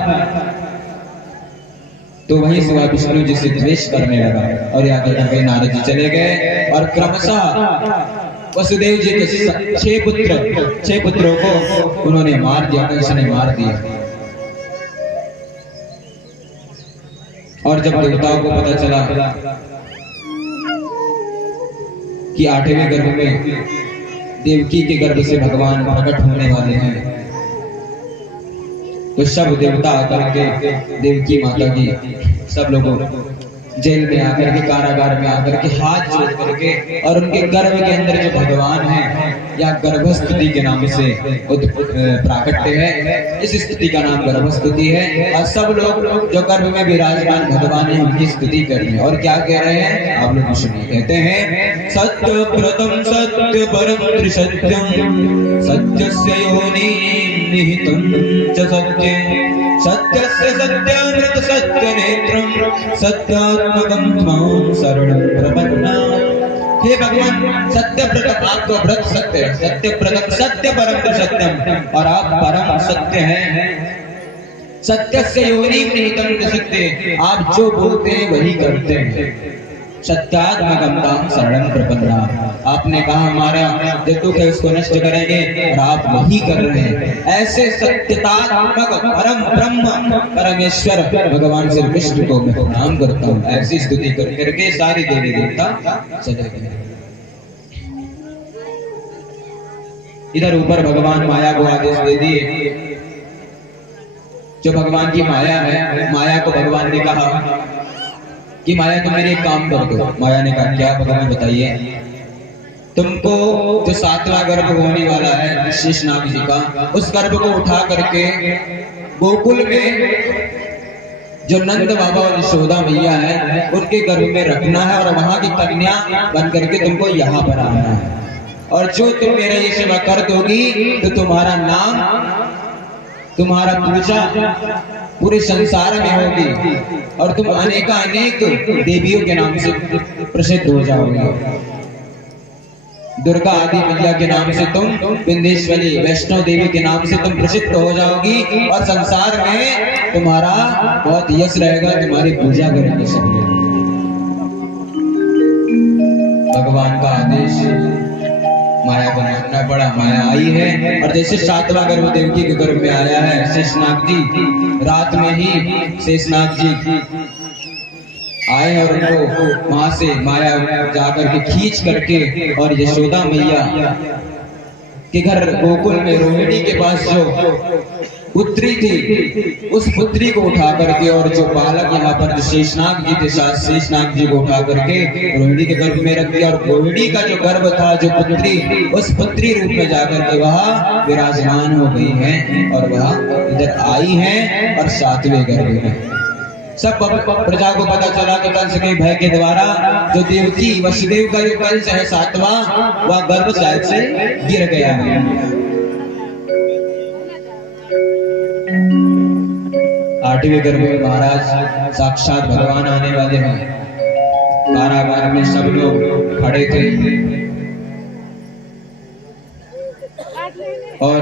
तो वहीं से वह विष्णु जी से द्वेष करने लगा और यहाँ करके नारद जी चले गए और क्रमशः वसुदेव जी के 6 पुत्रों को उन्होंने मार दिया, कंस ने मार दिया। और जब देवताओं को पता चला कि 8वें गर्भ में देवकी के गर्भ से भगवान प्रकट होने वाले हैं। तो सब देवता आकर के देवकी माता की सब लोगों जेल में आकर के, कारागार में आकर के हाथ जोड़ करके, और उनके गर्भ के अंदर जो भगवान है या गर्भस्तुति के नाम से प्राकट्य है, इस स्तुति का नाम गर्भस्तुति है। और सब लोग जो गर्भ में विराजमान भगवान है उनकी स्तुति कर रहे हैं। और क्या कह रहे हैं आप लोग सुनिए। कहते हैं सत्य प्रथम सत्य परम त्रिसत्यम सत्यस्य योनि निहितं च सत्ये सत्यस्य सत्यामृत सत्य नेत्रम सत्यात्मकं त्वां शरणं प्रपन्ना। हे भगवान, सत्य प्रथम, आपका व्रत सत्य है, सत्य प्रथम सत्य परम सत्यम, और आप परम सत्य हैं। सत्यस्य योनि निहितं च सत्ये, आप जो बोलते हैं वही करते हैं। सत्यात्मकं तां शरणं प्रपन्ना, आपने कहा हमारा जो दुख है उसको नष्ट करेंगे, और आप वही कर रहे हैं। ऐसे सत्यतात्मक परम ब्रह्म परमेश्वर भगवान श्री कृष्ण को मैं प्रणाम करता हूँ। ऐसी स्तुति कर करके सारी देवी देवता सजा गए। इधर ऊपर भगवान माया को आदेश दे दिए। जो भगवान की माया है, माया को भगवान ने कहा कि माया तुम मेरे एक काम कर दो। माया ने कहा क्या भगवान बताइए। तुमको जो 7वां गर्भ होने वाला है शेषनाग जी का, उस गर्भ को उठा करके गोकुल में जो नंद बाबा और यशोदा मैया है उनके गर्भ में रखना है, और वहां की कन्या बन करके तुमको यहाँ पर आना है। और जो तुम मेरा ये सेवा कर दोगी तो तुम्हारा नाम, तुम्हारा पूजा पूरे संसार में होगी, और तुम अनेक देवियों के नाम से प्रसिद्ध हो जाओगे। दुर्गा आदि मैया के नाम से तुम, विंध्येश्वरी वैष्णो देवी के नाम से तुम प्रसिद्ध हो जाओगी, और संसार में तुम्हारा बहुत यश रहेगा, तुम्हारी पूजा करेंगे सब लोग। भगवान का आदेश माया को मानना पड़ा। माया आई है, और जैसे 7वां गर्भ देवकी के गर्भ में आया है शेषनाग जी, रात में ही शेषनाग जी आए और उनको वहां से माया जाकर के खींच करके, और यशोदा मैया के घर गोकुल में रोहिणी के पास जो पुत्री थी, उस पुत्री को उठा करके, और जो बालक यहाँ पर जो शेषनाग जी थे, शेषनाग जी को उठा करके रोहिणी के गर्भ में रख दिया। और रोहिणी का जो गर्भ था, जो पुत्री, उस पुत्री रूप में जाकर के वह विराजमान हो गई है, और वह इधर आई है, और 7वें गर्भ में सब प्रजा को पता चला कि कंस के भय के द्वारा जो देवकी वसुदेव का जो कंस है 7वां, वह गर्भ शायद से गिर गया है। 8वें गर्भ में महाराज साक्षात भगवान आने वाले हैं। कारागार में सब लोग खड़े थे, और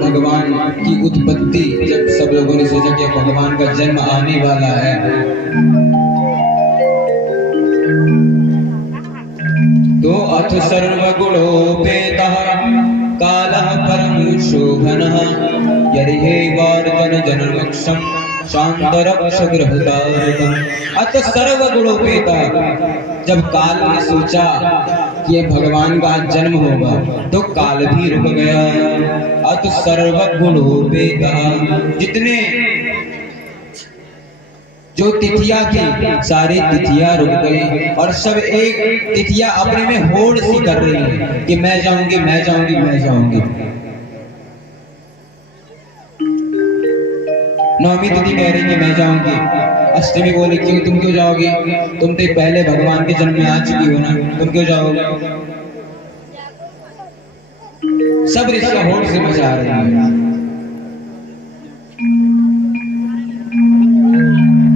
भगवान की उत्पत्ति जब सब लोगों ने सोचा कि भगवान का जन्म आने वाला है, तो अथ सर्वगुणोपेतः कालः परम शोभनः यरिहे वार्जन जनमक्षम शांतरक्ष गृहतारकम्। अथ सर्वगुणोपेतः, जब काल ने सोचा कि ये भगवान का जन्म होगा तो काल भी रुक गया। अथ सर्वगुणोपेतः, जितने जो तिथियां थी सारी तिथियां रुक गई, और सब एक तिथियां अपने में होड़ सी कर रही है कि मैं जाऊंगी, मैं जाऊंगी, मैं जाऊंगी। नवमी तिथि कह रही कि मैं जाऊंगी, अष्टमी बोली क्यों, तुम क्यों जाओगी, तुम तो पहले भगवान के जन्म में आ चुकी हो ना, तुम क्यों जाओगे। सब ऋषियां होड़ से मचा रही है।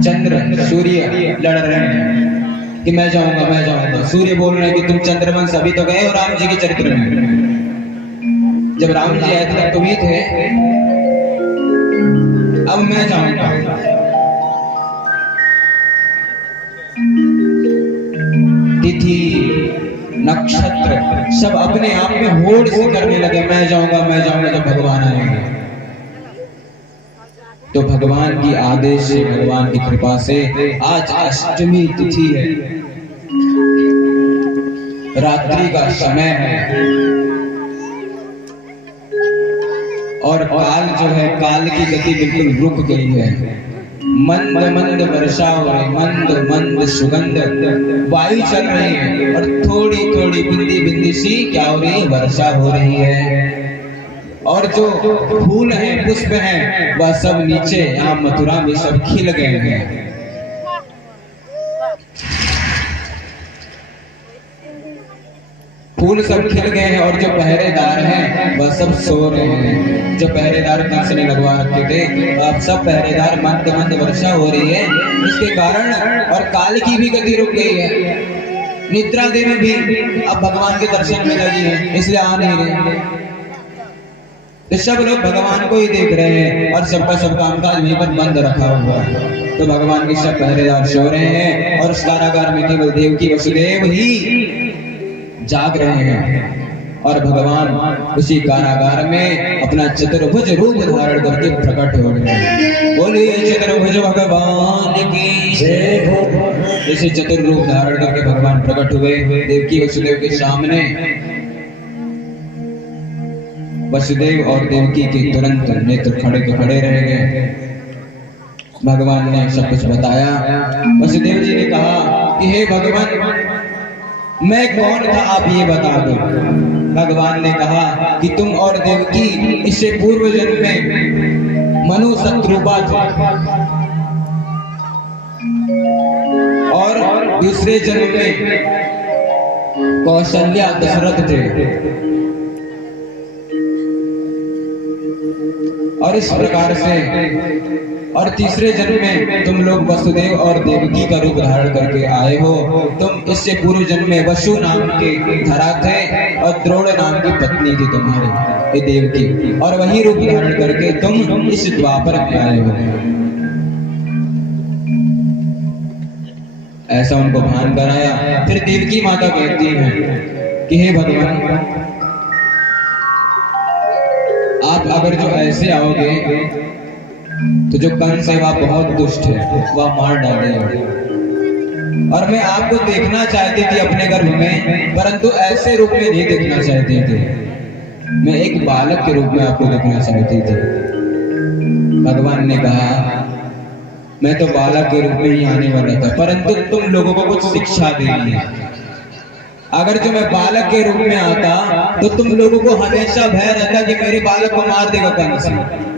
चंद्र सूर्य लड़ रहे हैं कि मैं जाऊंगा, मैं जाऊंगा। सूर्य बोल रहे हैं कि तुम चंद्रवंश अभी तो गए हो राम जी के चरित्र में, जब राम जी आए थे तो भी थे, अब मैं जाऊंगा। तिथि नक्षत्र सब अपने आप में होड़ से करने लगे, मैं जाऊंगा, मैं जाऊंगा, जब भगवान आएंगे। तो भगवान की आदेश से, भगवान की कृपा से आज अष्टमी तिथि है। रात्रि का समय है और काल जो है, काल की गति बिल्कुल रुक गई है। मंद मंद वर्षा हो रही, मंद मंद सुगंध वायु चल रही है और थोड़ी थोड़ी बिंदी बिंदी सी क्या हो रही है, वर्षा हो रही है। और जो फूल हैं, पुष्प हैं, वह सब नीचे यहाँ मथुरा में सब खिल गए हैं। फूल सब खिल गए हैं और जो पहरेदार हैं वह सब सो रहे हैं। जो पहरेदार कंस ने लगवा रखे थे, अब सब पहरेदार, मंद मंद वर्षा हो रही है इसके कारण, और काल की भी गति रुक गई है। निद्रा देवी भी अब भगवान के दर्शन में लगी है, इसलिए आ नहीं रहे। तो सब लोग भगवान को ही देख रहे हैं और सबका सब कामकाज वहीं पर बंद रखा हुआ है। तो भगवान के सब पहरेदार सो रहे हैं और उस कारागार में केवल देवकी वसुदेव ही जाग रहे हैं। और भगवान उसी कारागार में अपना चतुर्भुज रूप धारण करके प्रकट हो गए। बोलिए चतुर्भुज भगवान की जय हो। इसे चतुर रूप धारण करके भगवान प्रकट हुए देवकी वसुदेव के सामने। वसुदेव और देवकी के तुरंत नेत्र खड़े के खड़े रह गए। भगवान ने सब कुछ बताया। वसुदेव जी ने कहा कि हे भगवान, मैं कौन था आप ये बता दो। भगवान ने कहा कि तुम और देवकी इससे पूर्व जन्म में मनु शत्रुपा थे और दूसरे जन्म में कौशल्या दशरथ थे। और इस प्रकार से और तीसरे जन्म में तुम लोग वसुदेव और देवकी का रूप धारण करके आए हो। तुम इससे पूर्व जन्म में वसु नाम के धरा थे और द्रोण नाम की पत्नी थी तुम्हारी, ये देवकी, और वही रूप धारण करके तुम इस द्वापर में आए हो। ऐसा उनको भान कराया। फिर देवकी माता कहती है कि हे भगवान, आप अगर जो ऐसे आओगे तो जो कंस है वह बहुत दुष्ट है, वह मार डालेगा। और मैं आपको देखना चाहती थी अपने गर्भ में, परंतु ऐसे रूप में नहीं देखना चाहती थी। मैं एक बालक के रूप में आपको देखना चाहती थी। भगवान ने कहा मैं तो बालक के रूप में ही आने वाला था, परंतु तुम लोगों को कुछ शिक्षा देनी है। अगर जो मैं बालक के रूप में आता तो तुम लोगों को हमेशा भय रहता कि मेरे बालक को मार देगा कंस,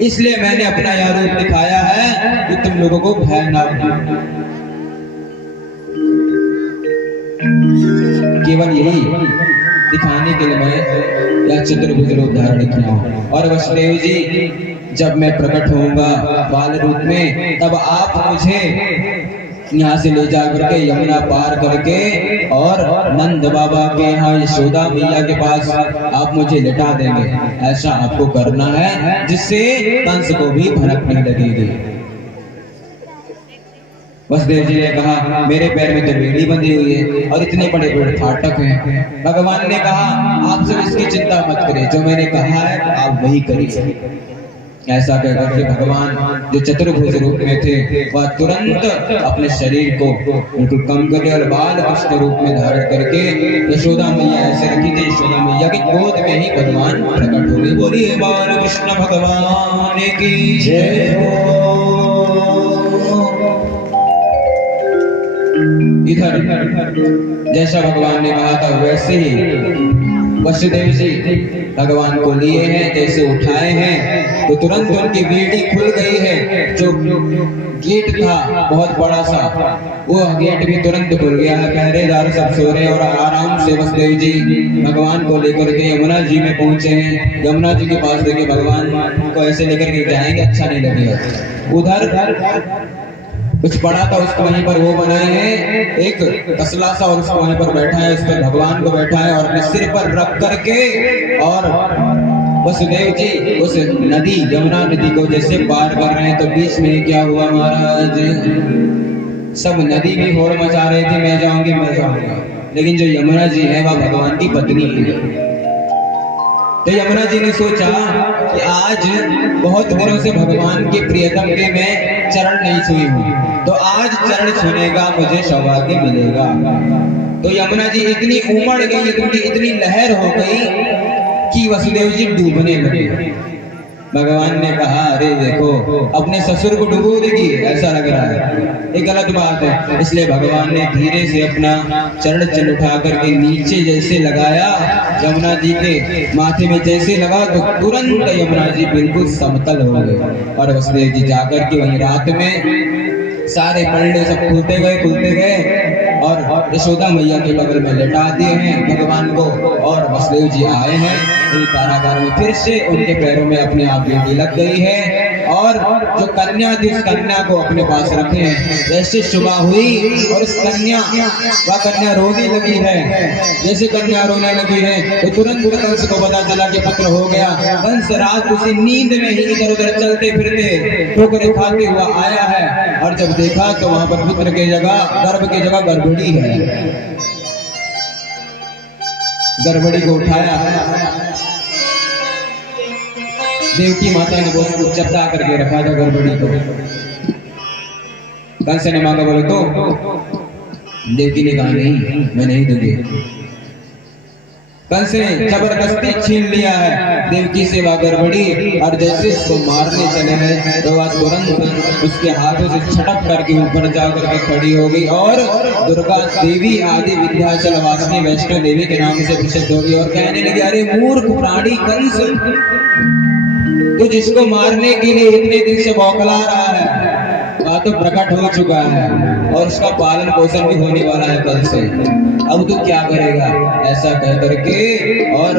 इसलिए मैंने अपना यह रूप दिखाया है कि तुम लोगों को भय ना हो। केवल यही दिखाने के लिए मैं यह चतुर्भुज रूप धारण किया हूं। और वसुदेव जी, जब मैं प्रकट होऊंगा बाल रूप में, तब आप मुझे यहाँ से ले जा करके यमुना पार करके और नंद बाबा के यहाँ यशोदा मैया के पास आप मुझे लिटा देंगे। ऐसा आपको करना है जिससे कंस को भी भनक नहीं लगेगी। वसुदेव जी ने कहा मेरे पैर में तो बेड़ी बंधी हुई है और इतने बड़े बड़े फाटक हैं। भगवान ने कहा आप सब इसकी चिंता मत करें, जो मैंने कहा है आप वही करिए। ऐसा कहकर के भगवान जो चतुर्भुज रूप में थे वह तुरंत अपने शरीर को बिल्कुल कम करके और बाल कृष्ण रूप में धारण करके यशोदा मैया ऐसे रखी थी, यशोदा मैया की गोद में ही भगवान प्रकट हो गए। बोलिए बाल कृष्ण भगवान की जय हो। इधर जैसा भगवान ने कहा था वैसे ही वसुदेव जी भगवान को लिए हैं, जैसे उठाए हैं तो तुरंत उनकी बेड़ी खुल गई है। जो गेट था बहुत बड़ा सा, वो गेट भी तुरंत खुल गया है। पहरेदार सब सो रहे और आराम से वसुदेव जी भगवान को लेकर के यमुना जी में पहुंचे हैं। यमुना जी के पास देखिए भगवान को ऐसे लेकर के जाएंगे, अच्छा नहीं लगेगा। उधर कुछ पड़ा था, उसको वहीं पर वो बनाए हैं एक तसला सा, और उसको वहीं पर बैठा है, उस पर भगवान को बैठा है और अपने सिर पर रख करके और वसुदेव जी उस नदी यमुना नदी को जैसे पार कर रहे हैं। तो बीच में क्या हुआ महाराज, सब नदी भी होड़ मचा रहे थे मैं जाऊंगी मैं जाऊंगा, लेकिन जो यमुना जी है वह भगवान की पत्नी है। तो यमुना जी ने सोचा कि आज बहुत दिनों से भगवान के प्रियतम के मैं चरण नहीं छुई हूँ, तो आज चरण छूने का मुझे सौभाग्य मिलेगा। तो यमुना जी इतनी उमड़ गई, इतनी लहर हो गई कि वसुदेव जी डूबने लगे। भगवान ने कहा अरे देखो अपने ससुर को डुबो देगी, ऐसा लग रहा है, ये गलत बात है। इसलिए भगवान ने धीरे से अपना चरण चिन्ह उठा करके नीचे जैसे लगाया, यमुना जी के माथे में जैसे लगा तो तुरंत यमुना जी बिल्कुल समतल हो गए। और वसुदेव जी जाकर के वहीं रात में सारे पल्ले सब खुलते गए और यशोदा मैया के बगल में लेटा दिए हैं भगवान को। और वसुदेव जी आए हैं कारागार में, फिर से उनके पैरों में अपने आप बेटी लग गई है। और जो कन्या थी उस कन्या को अपने पास रखे हैं। जैसे सुबह हुई और उस वह कन्या रोने लगी है। जैसे कन्या रोने लगी है तो तुरंत कंस को पता चला कि पुत्र हो गया। कंस रात उसी नींद में ही इधर उधर चलते फिरते ठोकरें खाते हुआ आया है। और जब देखा तो वहां पर पुत्र की जगह, गर्भ की जगह गड़बड़ी है। गड़बड़ी को उठाया, देवकी माता ने बहुत चपटा करके रखा था गड़बड़ी को। कंस ने मांगा, बोले तो देवकी ने कहा नहीं मैं नहीं दूंगी। कंस ने जबरदस्ती छीन लिया है देवकी से वह गड़बड़ी। और जैसे उसको मारने चले हैं तो वह तुरंत उसके हाथों से छटक करके ऊपर जा करके खड़ी हो गई और दुर्गा देवी आदि विंध्याचल वासिनी वैष्णो देवी के नाम से प्रसिद्ध होगी। और कहने लगी अरे मूर्ख प्राणी कंस, तो जिसको मारने के लिए इतने दिन से बौखला रहा है वह तो प्रकट हो चुका है और उसका पालन पोषण भी होने वाला है कल से, अब तू क्या करेगा। ऐसा कह करके और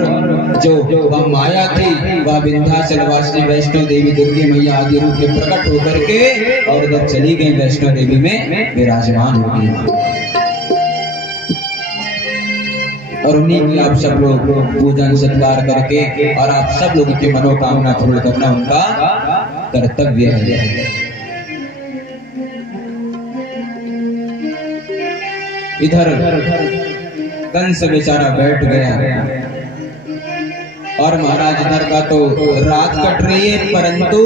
जो वह माया थी वह विंध्याचल वासिनी वैष्णो देवी दुर्गे मैया आदि रूप में प्रकट होकर के और जब चली गई वैष्णो देवी में विराजमान हो गई। और उन्हीं की आप सब लोग पूजन सत्कार करके और आप सब लोगों की मनोकामना पूर्ण करना उनका कर्तव्य है। इधर कंस बेचारा बैठ गया और महाराज इधर का तो रात कट रही है, परंतु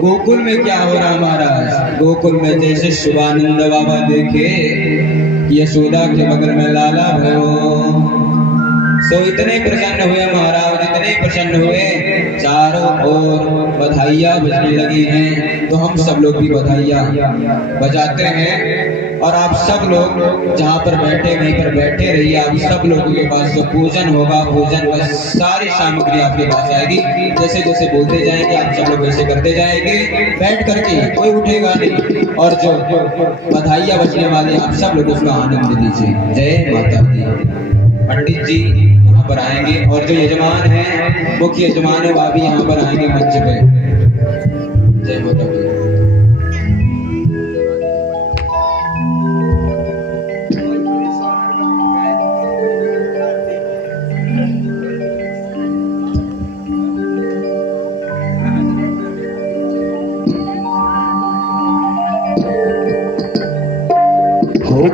गोकुल में क्या हो रहा महाराज। गोकुल में जैसे शुभानंद बाबा देखे यशोदा के बगल में लाला भयो, सो इतने प्रसन्न हुए महाराज, इतने प्रसन्न हुए, चारों ओर बधाइयां बजने लगी हैं। तो हम सब लोग भी बधाइयां बजाते हैं और आप सब लोग जहाँ पर बैठे वहीं पर बैठे रहिए। आप सब लोगों के पास जो पूजन होगा, पूजन का सारी सामग्री आपके पास आएगी। जैसे जैसे बोलते जाएंगे आप सब लोग वैसे करते जाएंगे, बैठ करके कोई उठेगा नहीं। और जो बधाइयां बजने वाले आप सब लोग उसका आनंद लीजिए। जय माता दी। पंडित जी यहाँ पर आएंगे और जो यजमान है, मुख्य यजमान है, वह भी यहाँ पर आएंगे मंच पे। जय माता दी।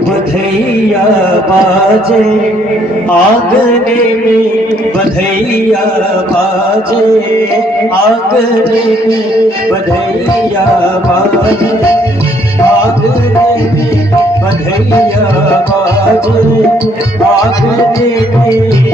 बधैया बाजे आंगने में, बधैया बाजे आंगने में, बधैया बाजे आंगने में, बधैया बाजे आंगने में।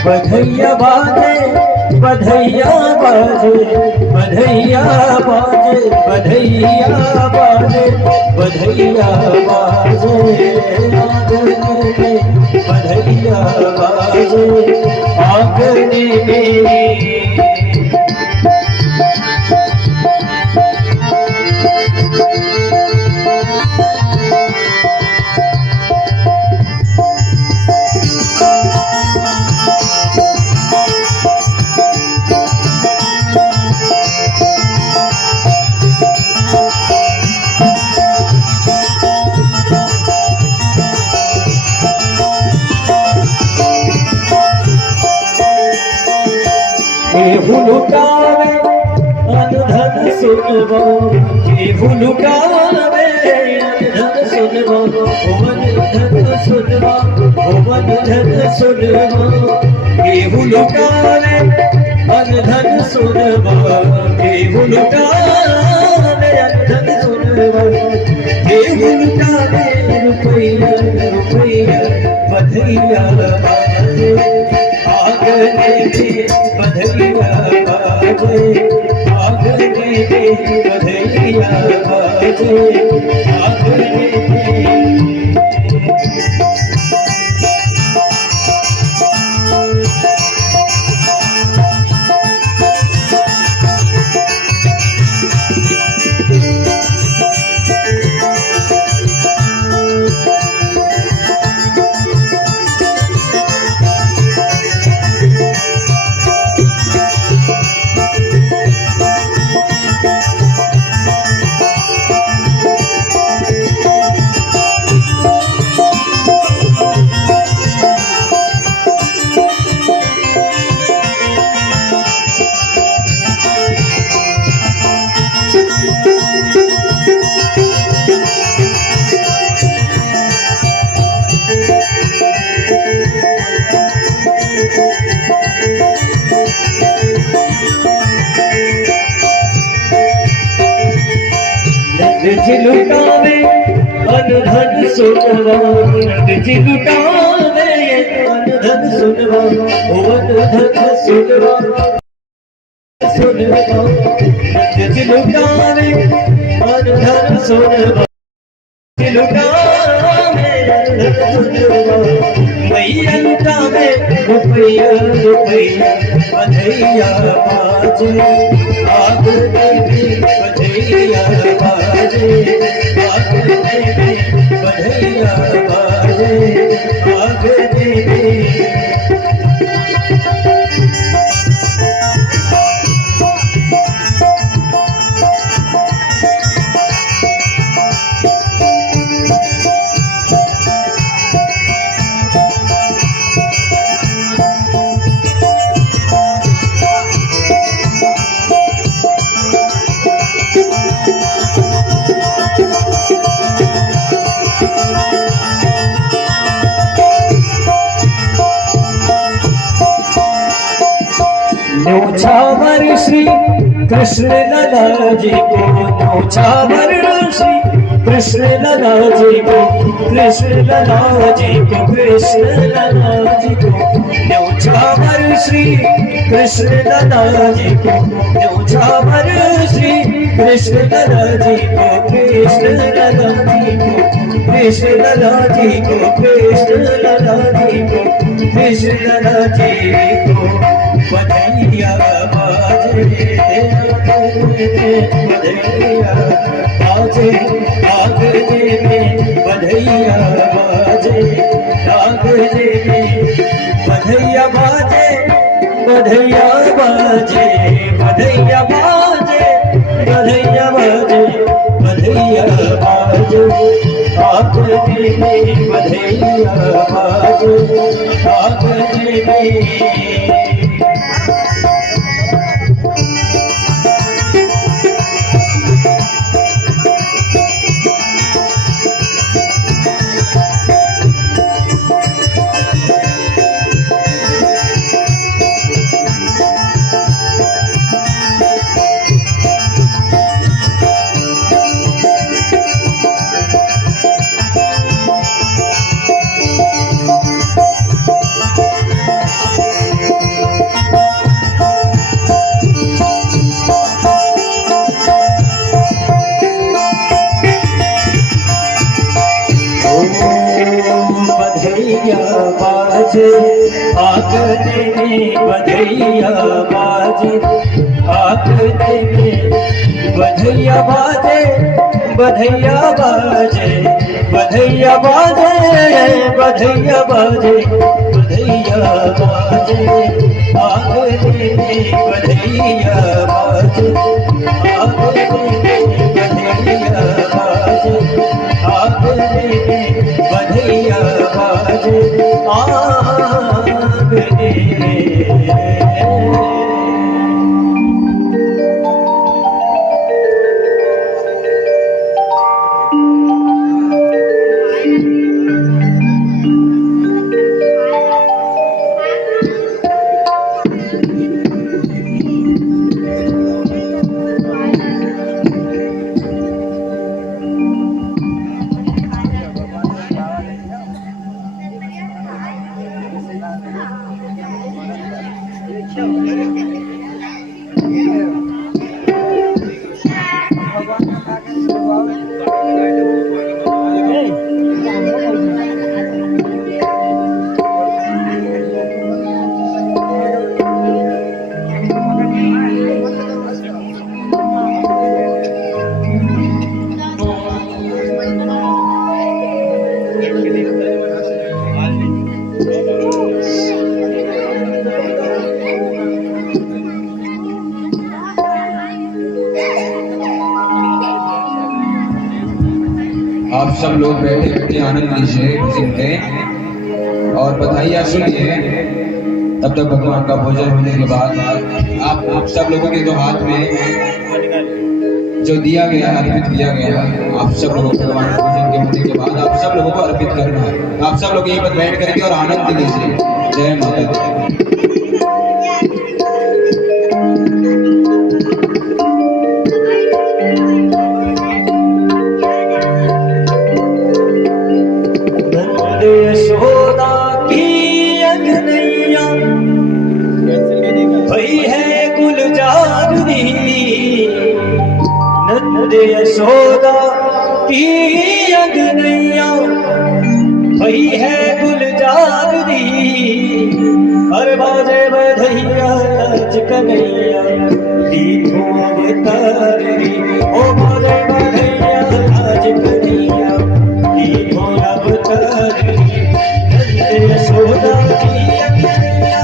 बधैया बाजे, बधैया बाजे, बधैया बाजे, बधैया बाजे, बधैया बाजे आंगने में, बधैया बाजे आंगने में। केहू लुटावे अनधन सुनवा, केहू लुटावे अनधन सुनवा, अनधन सुनवा, अनधन सुनवा, केहू लुटावे अनधन सुनवा, केहू लुटावे अनधन सुनवा, केहू लुटावे रुपया रुपया बधैया बाजे, आगने में बधैया बाजे, आगने में बधैया बाजे, आगने में। नंद जी लुटावे अनधन सुनवा, नंद जी लुटावे अनधन सुनवा, अनधन सुनवा सुनवा, नंद जी लुटावे अनधन सुनवा, लुटावे अनधन सुनवा, मैया लुटावे रुपया रुपया बधैया बाजे, आगने में बधैया बाजे, आगने में बधैया बाजे, आगने में। न्योछावर श्री कृष्ण लला जी को, न्योछावर श्री कृष्ण लला जी को, कृष्ण लला जी को, कृष्ण लला जी को, न्योछावर श्री कृष्ण लला जी को, न्योछावर श्री कृष्ण लला जी को, कृष्ण लला जी को, कृष्ण लला जी को, कृष्ण लला जी को, कृष्ण लला जी को बधैया बाजे, बधैया बाजे, आगने में बधैया बाजे, आगने में बधैया बाजे, बधैया बाजे, बधैया बाजे, बधैया बाजे, बधैया बाजे, आगने में बधैया बाजे, आगने में। बधैया बाजे, आगने में बधैया बाजे, आगने में बधैया बाजे, बधैया बाजे, बधैया बाजे, बधैया बाजे, बधैया बाजे, आगने में बधैया बाजे, आगने में बधैया बाजे, आगने में बधैया बाजे, आगने में। आप सब लोग बैठे बैठे आनंद लीजिए खुशी के और बधाइयाँ सुनिए। तब तक भगवान का भोजन होने के बाद आप सब लोगों के जो हाथ में जो दिया गया है, अर्पित किया गया है, आप सब लोगों को भगवान के भोजन के होने के बाद आप सब लोगों को अर्पित करना है। आप सब लोग यहीं पर बैठ करके और आनंद लीजिए। जय माता दी। यशोदा की अगनैया भई है गुलजार दी, नंद यशोदा की अगनैया भई है गुलजार दी। हर बाजे बधैया आज कन्हैया दीठो अवतार दी। ओ बाजे बधैया आज कन्हैया दीठो अवतार दी। नंद यशोदा की अगनैया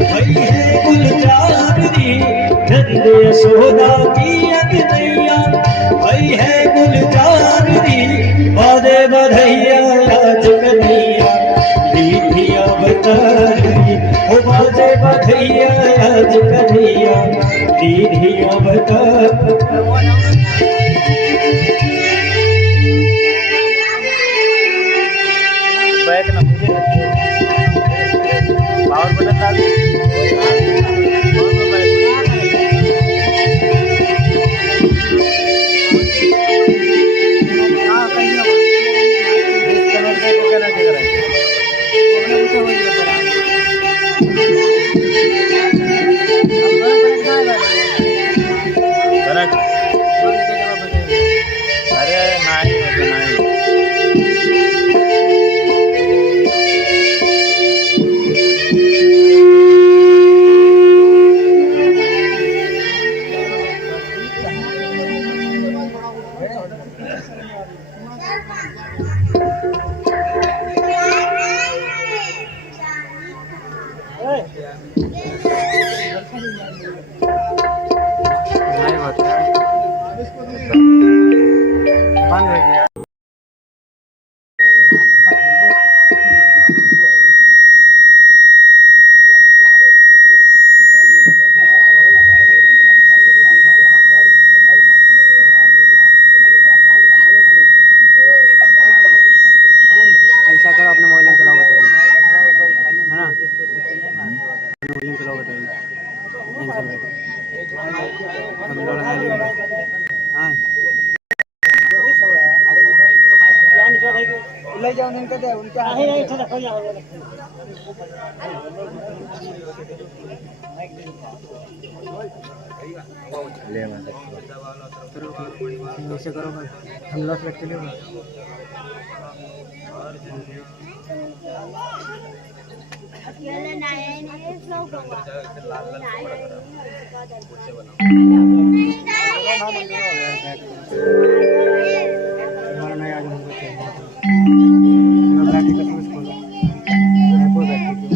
भई है गुलजार दी, नंद यशोदा की अगनैया भई है गुलजार दी। बाजे बधैया आज कन्हैया दीठी अवतार दी। ओ बाजे बधैया आज कन्हैया दीठी अवतार। बैक ना मुझे पावर बटन डाल अरे नहीं बंद हो गया। ऐसा करो अपने मोबाइल में चलाओ बताइए, है ना? अपने मोबाइल में चलाओ बताइए। हम लोग लगा लिए। हाँ ले जाओ नहीं कहते उनका नहीं नहीं थोड़ा खोल जाओ ले मत ऐसे करो भाई हम लोग रख ले अकेले नहीं स्लो होगा हमारा नया आज हमको चाहिए मैं बैटरी का स्विच खोलो मैं को बैटरी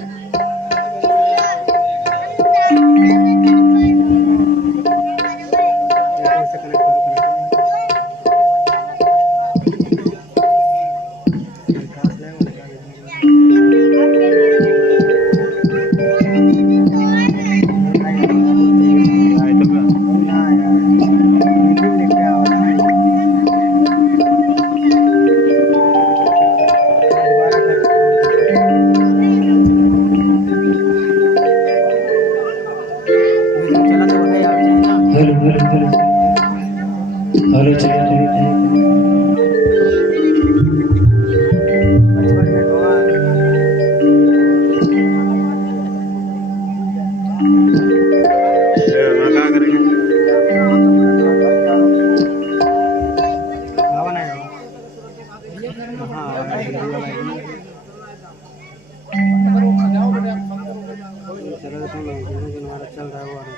से कनेक्ट करो चल रहा है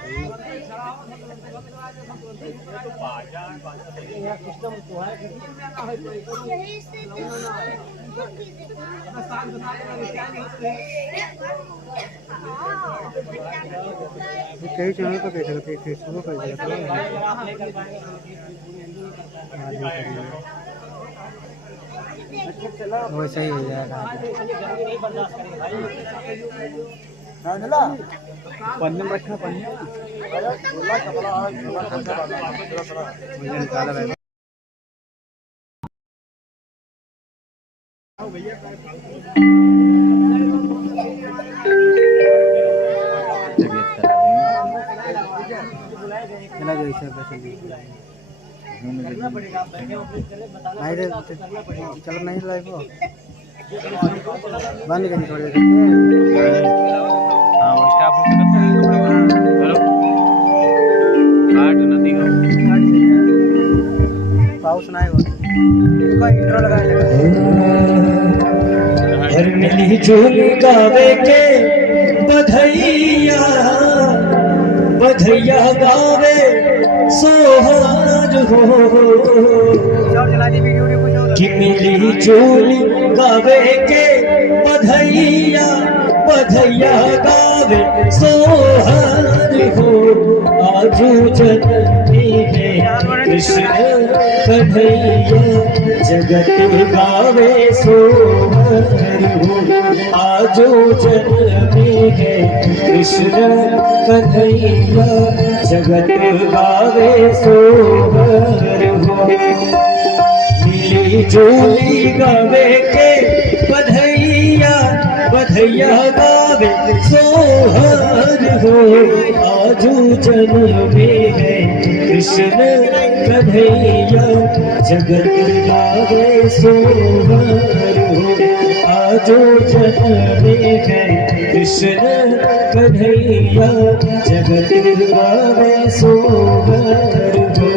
वो कई चैनल पर देख रहे थे फेसबुक पर देख रहे थे वैसे ही हो जाएगा। पन्ने में रखा पन्ने निकाला रहेगा। नहीं रे चलो नहीं लाइव बंद कर थोड़ी देर। हाँ वो स्टाफ हो सकता है। हेलो कार्ड नहीं हो पाउस नहीं हो कोई इंट्रो लगाया हर मिली झूली गावे के बधैया बधैया गावे सोहार हो कि मिली झूली गावे के बधैया बधैया गावे सोहार हो आजू जननी है कृष्ण कन्हैया जगत गावे सोहर हो आजो जननी है कृष्ण कन्हैया जगत गावे सोहर हो मिली झूली गावे के बधैया बधैया गावे सोहर हो आजू जननी है कृष्ण कन्हैया जगत गावे सोहर हो आजो जननी है कृष्ण कन्हैया जगत गावे सोहर हो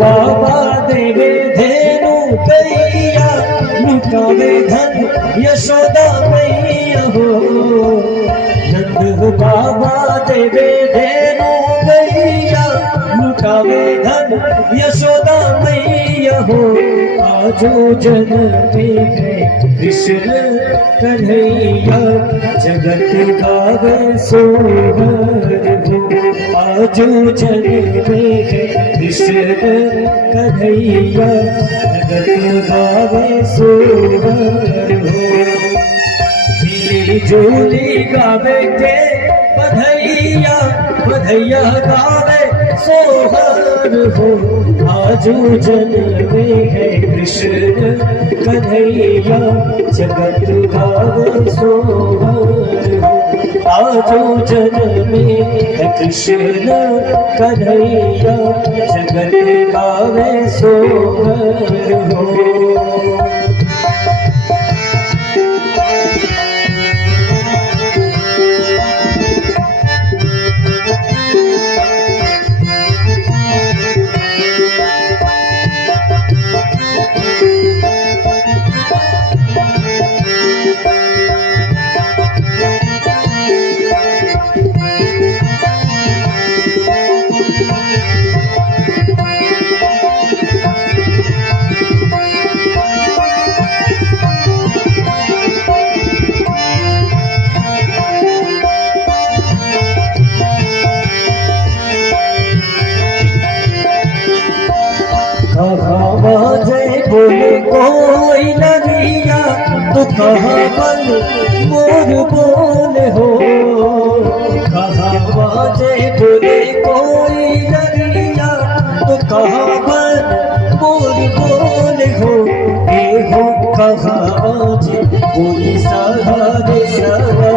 बाबा देवे धेनु गैया लुटावे धन यशोदा मैया हो नंद बाबा देवे धेनु गैया लुटावे धन यशोदा मैया हो आजो जननी है कृष्ण कन्हैया जगत गावे सोहर हो आजो जननी है कृष्ण कन्हैया जगत गावे सोहर हो मिली झूली गावे के बधैया बधैया गावे सोहर हो आजू जननी है कृष्ण कन्हैया जगत गावे सोहर हो आजो जननी है कृष्ण कन्हैया जगत गावे सोहर हो बोले कोई नरिया तो कहाँ बल मोर बोले हो कहाँ बाजे बोले कोई नरिया तो कहाँ बल मोर बोले हो कहाँ बाजे बोली सहारे सवा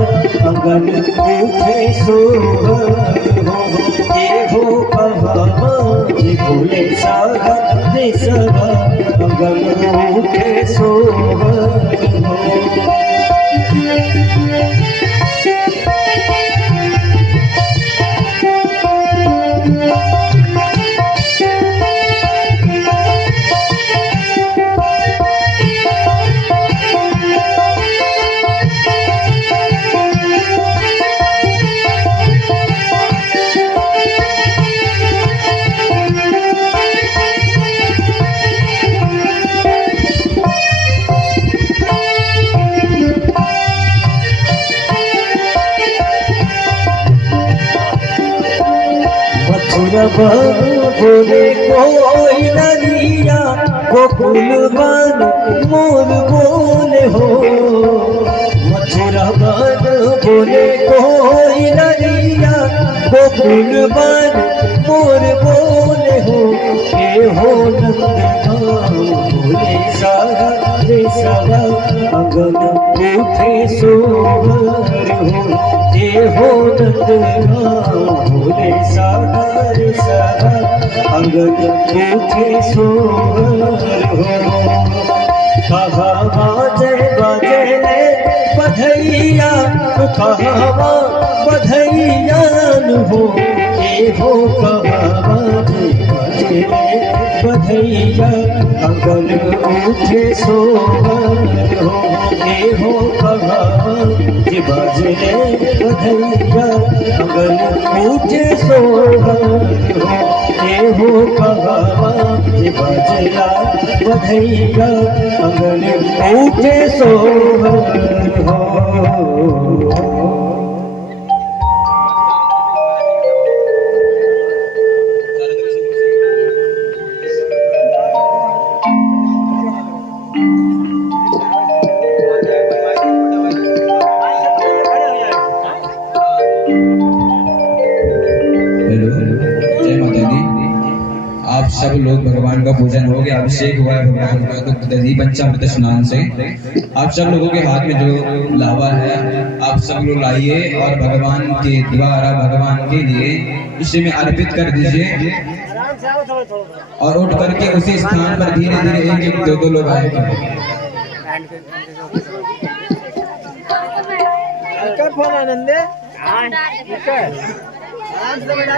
अगन उठे सोहर मथुरा बन बोले कोई नरिया, गोकुल बन मोर बोले हो। मथुरा बन बोले कोई नरिया, गोकुल बन मोर बोले हो। ये हो नंदगांव बोले सारा रे सारा, अगन उठे सोहर हो। ये हो नंदगांव बोले सारा रे सारा, अगन उठे सोहर हो। कहा बाजे बाजे ले बधैया, कहा बधैया हो। ये हो कहा बाजे बाजे ले बधैया, अगन उठे सोहर हो। ये हो कहा बाजे बाजे ले बधैया, अगन उठे सोहर हो। ये हो कहा बाजे बाजला बधैया, अगन उठे सोहर हो। आप सब लोग भगवान का पूजन हो गया, अभिषेक हुआ है भगवान का तो दही पंचामृत स्नान से। आप सब लोगों के हाथ में जो लावा है आप सब लोग लाइए और भगवान के द्वारा भगवान के लिए इसे में अर्पित कर दीजिए और उठ करके उसी स्थान पर धीरे धीरे एक एक दो लोग आएंगे। फोन आनंद आराम से बैठा